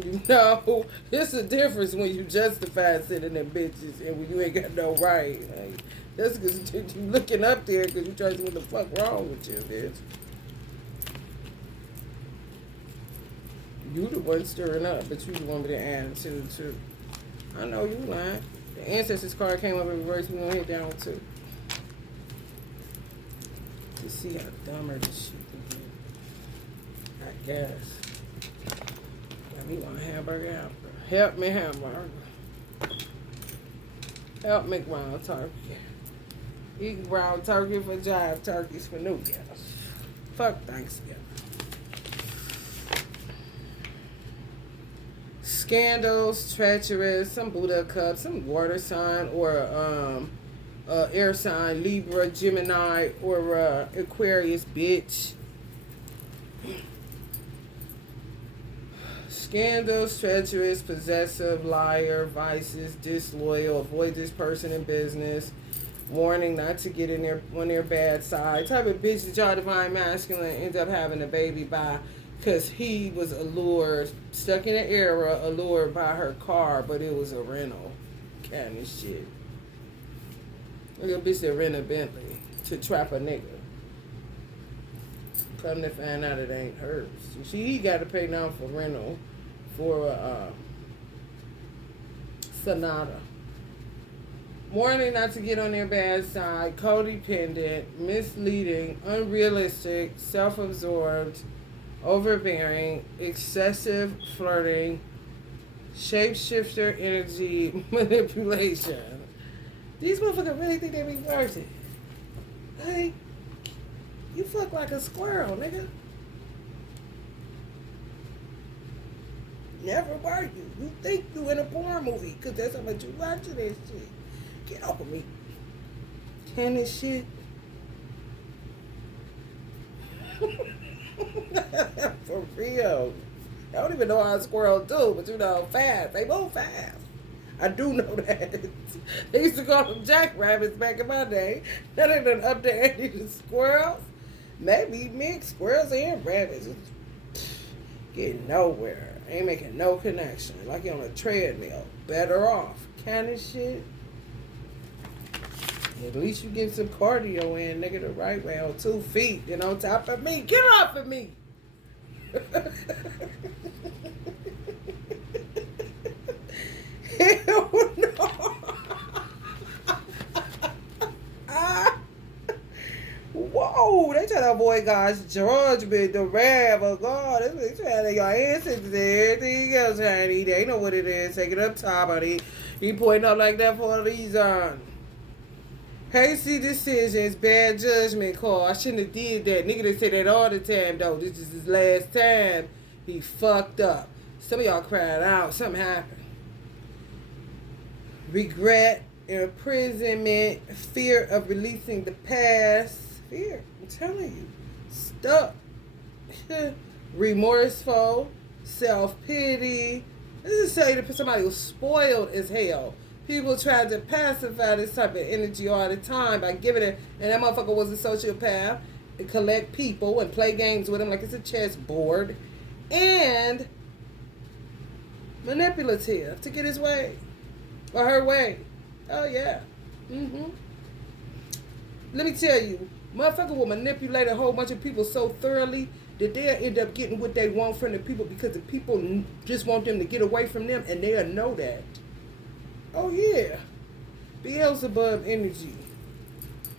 You know, it's a difference when you justify sitting there bitches and when you ain't got no right. Like, that's because you looking up there because you trying to see what the fuck wrong with you, bitch. You the one stirring up, but you the one with the attitude too. I know you lying. The Ancestors card came up in reverse. We gonna hit that one too. To see how dumber this shit can get. I guess. Got me want a hamburger. Help me, hamburger. Help me, ground turkey. Eat ground turkey for jive turkeys for New Year's. Fuck Thanksgiving. Scandals, treacherous, some Buddha cup, some water sign or air sign, Libra, Gemini, or Aquarius, bitch. Scandals, treacherous, possessive, liar, vices, disloyal, avoid this person in business, warning not to get in their on their bad side. Type of bitch that y'all divine masculine end up having a baby by because he was allured, stuck in an era, allured by her car, but it was a rental kind of shit. Little bitch that rent a Bentley to trap a nigga. Come to find out it ain't hers. He got to pay now for rental for a Sonata. Warning not to get on their bad side, codependent, misleading, unrealistic, self-absorbed, overbearing, excessive flirting, shapeshifter energy, manipulation. These motherfuckers really think they be worth it. Hey, you fuck like a squirrel, nigga. Never were you. You think you in a porn movie because that's how much you watching this shit. Get off of me. Can this shit? For real. I don't even know how a squirrel do, but you know, fast. They move fast. I do know that. They used to call them jackrabbits back in my day. That ain't an update any of the squirrels. Maybe mixed squirrels and rabbits. Getting nowhere. Ain't making no connection. Like you're on a treadmill. Better off. Kind of shit. At least you get some cardio in, nigga, the right way on 2 feet. And on top of me. Get off of me! Hell no! Whoa! They try to avoid God's judgment, the wrath of God. They trying to your ancestors and everything else, honey. They know what it is. Take it up top, honey. He pointing up like that for a reason. Hasty decisions, bad judgment call. I shouldn't have did that. Nigga, they say that all the time, though. This is his last time. He fucked up. Some of y'all cried out. Something happened. Regret, imprisonment, fear of releasing the past. Fear, I'm telling you. Stuck. Remorseful, self-pity. This is say that somebody was spoiled as hell. People try to pacify this type of energy all the time by giving it, and that motherfucker was a sociopath, and collect people and play games with them like it's a chessboard, and manipulative to get his way or her way. Oh yeah. Let me tell you, motherfucker will manipulate a whole bunch of people so thoroughly that they'll end up getting what they want from the people because the people just want them to get away from them, and they'll know that. Oh yeah. Beelzebub energy.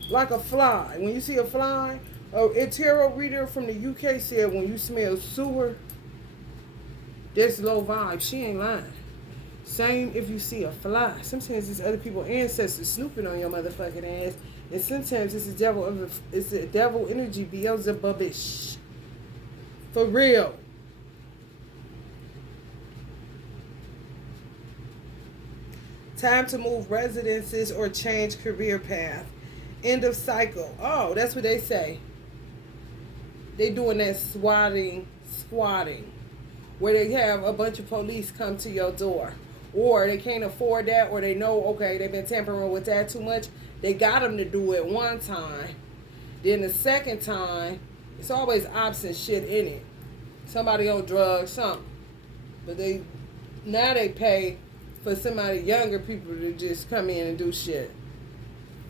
Like a fly. When you see a fly, a tarot reader from the UK said when you smell sewer, that's low vibe. She ain't lying. Same if you see a fly. Sometimes it's other people's ancestors snooping on your motherfucking ass. And sometimes it's the devil energy, Beelzebubish. For real. Time to move residences or change career path. End of cycle. Oh, that's what they say. They doing that squatting, where they have a bunch of police come to your door. Or they can't afford that, or they know, okay, they've been tampering with that too much. They got them to do it one time. Then the second time, it's always option shit in it. Somebody on drugs, something. But now they pay for somebody younger people to just come in and do shit.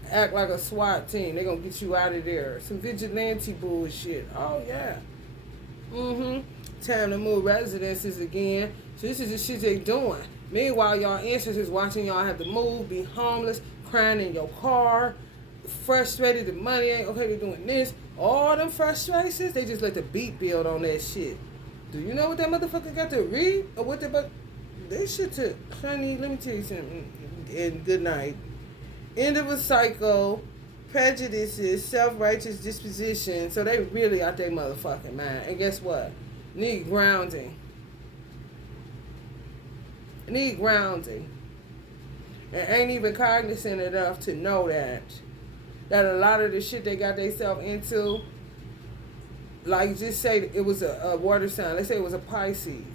Act like a SWAT team. They're going to get you out of there. Some vigilante bullshit. Oh, yeah. Time to move residences again. So this is the shit they doing. Meanwhile, y'all ancestors watching y'all have to move, be homeless, crying in your car, frustrated, the money ain't okay, they're doing this. All them frustrations, they just let the beat build on that shit. Do you know what that motherfucker got to read? Or what they shit to, honey, let me tell you something. And good night. End of a cycle, prejudices, self-righteous disposition. So they really out their motherfucking mind. And guess what? Need grounding. And ain't even cognizant enough to know that a lot of the shit they got themselves into, like just say it was a water sign. Let's say it was a Pisces.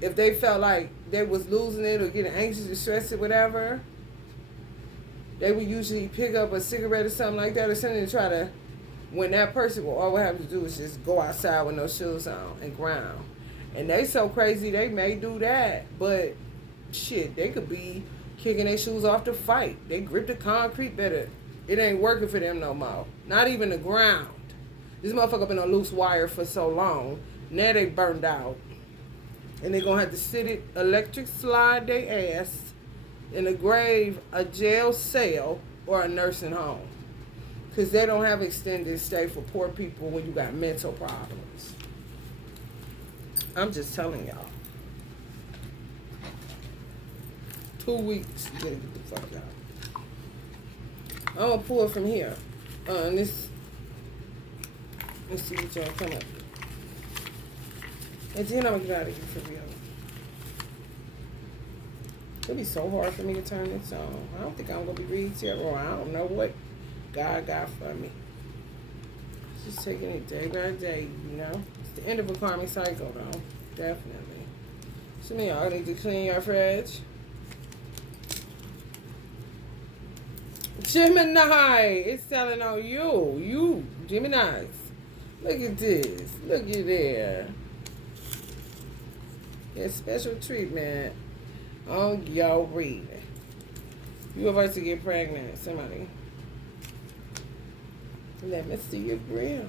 If they felt like they was losing it or getting anxious or stressed or whatever, they would usually pick up a cigarette or something like that or something to try to, when that person will all have to do is just go outside with no shoes on and ground. And they so crazy they may do that, but shit, they could be kicking their shoes off to fight. They grip the concrete better. It ain't working for them no more. Not even the ground. This motherfucker been on loose wire for so long. Now they burned out. And they gonna have to sit it, electric slide their ass in a grave, a jail cell, or a nursing home. Because they don't have extended stay for poor people when you got mental problems. I'm just telling y'all. 2 weeks, you gotta get the fuck out. I'm gonna pull it from here. Let's see what y'all come up with. And then I'm gonna get out of here for real. It'll be so hard for me to turn this on. I don't think I'm gonna be reading tarot. I don't know what God got for me. Just taking it day by day, you know. It's the end of a karmic cycle, though. Definitely. Some of y'all need to clean your fridge. Gemini, it's telling on you. You, Geminis. Look at this. Look at there. Get special treatment on your reading. You about to get pregnant, somebody. Let me see your grill.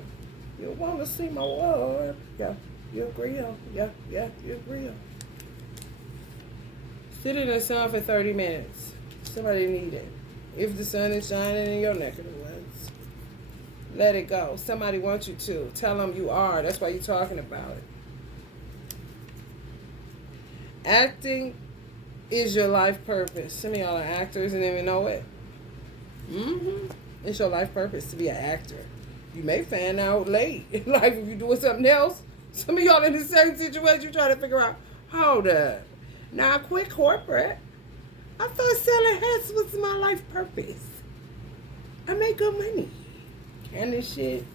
You want to see my word? Yeah, your grill. Yeah, your grill. Sit in the sun for 30 minutes. Somebody need it. If the sun is shining in your neck of the woods, let it go. Somebody wants you to. Tell them you are. That's why you're talking about it. Acting is your life purpose. Some of y'all are actors and even know it. It's your life purpose to be an actor. You may find out late in life if you're doing something else. Some of y'all in the same situation trying to figure out, hold up. Now I quit corporate. I thought selling hats was my life purpose. I make good money. And this shit.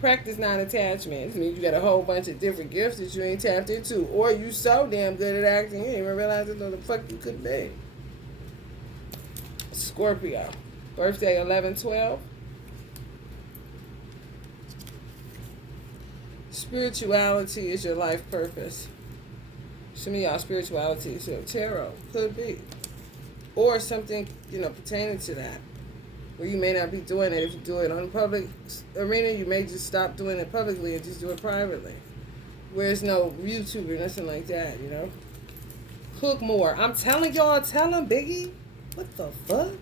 Practice non-attachment. This means you got a whole bunch of different gifts that you ain't tapped into. Or you so damn good at acting, you didn't even realize what the fuck you could be. Scorpio. Birthday 11/12. Spirituality is your life purpose. Some of y'all spirituality is your tarot. Could be. Or something, pertaining to that. Where you may not be doing it. If you do it on the public arena, you may just stop doing it publicly and just do it privately. Where there's no YouTube or nothing like that, Cook more. I'm telling y'all, tell them, Biggie. What the fuck?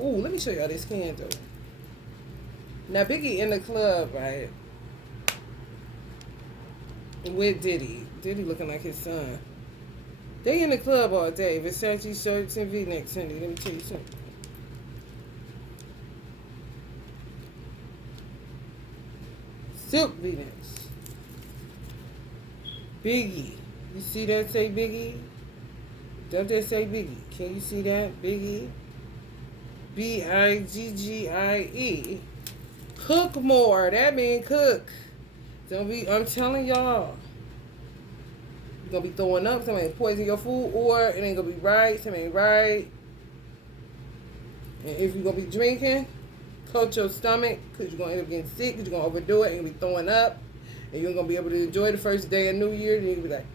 Ooh, let me show y'all this candle. Now, Biggie in the club, right? With Diddy. Diddy looking like his son. They in the club all day. Versace shirts and V-necks, honey. Let me tell you something. Silk V-necks. Biggie. You see that say Biggie? Don't that say Biggie? Can you see that? Biggie. Biggie. Cook more. That means cook. I'm telling y'all. You're going to be throwing up. Somebody poison your food, or it ain't going to be right. Something ain't right. And if you're going to be drinking, coat your stomach, because you're going to end up getting sick, because you're going to overdo it, and you're going to be throwing up, and you're going to be able to enjoy the first day of New Year, and you're going to be like,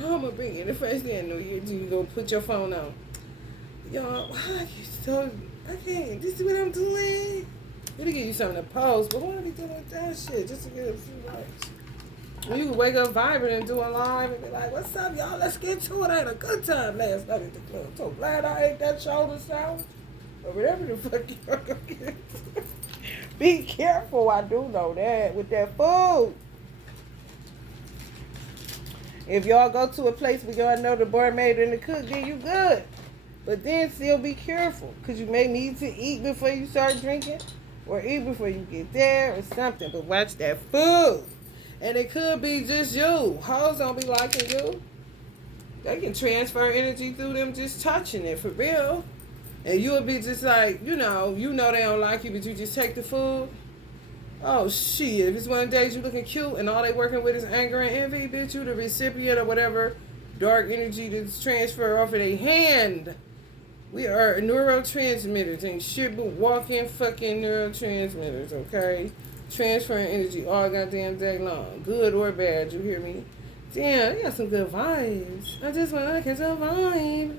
oh, I'm going to bring in the first day of New Year, and you're going to put your phone on. Y'all, why are you so, I can't, this is what I'm doing. It'll give you something to post, but why are we doing that shit, just to get a few likes? When you can wake up vibing and doing live and be like, what's up, y'all? Let's get to it. I had a good time last night at the club. So glad I ate that shoulder salad. Or whatever the fuck you're going to get. Be careful. I do know that with that food. If y'all go to a place where y'all know the barmaid and the cook, then you good. But then still be careful. Because you may need to eat before you start drinking. Or eat before you get there or something. But watch that food. And it could be just you. Hoes don't be liking you. They can transfer energy through them just touching it, for real. And you'll be just like, they don't like you, but you just take the food. Oh, shit. If it's one of the days you looking cute and all they working with is anger and envy, bitch, you the recipient of whatever dark energy that's transferred off of their hand. We are neurotransmitters. Ain't shit but walking fucking neurotransmitters, okay? Transferring energy all goddamn day long. Good or bad, you hear me? Damn, you got some good vibes. I just want to catch a vibe.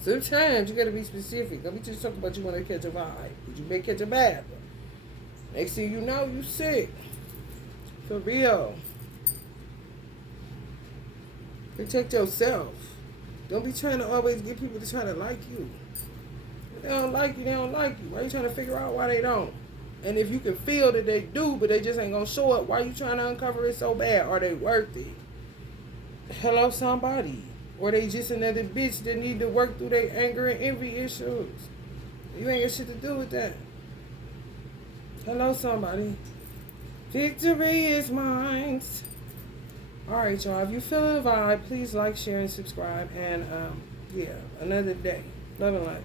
Sometimes you got to be specific. Don't be just talking about you want to catch a vibe. But you may catch a bad one. Next thing you know, you sick. For real. Protect yourself. Don't be trying to always get people to try to like you. If they don't like you, they don't like you. Why are you trying to figure out why they don't? And if you can feel that they do, but they just ain't going to show up, why are you trying to uncover it so bad? Are they worth it? Hello, somebody. Or they just another bitch that need to work through their anger and envy issues. You ain't got shit to do with that. Hello, somebody. Victory is mine. All right, y'all. If you feel the vibe, please like, share, and subscribe. And, another day. Love and light.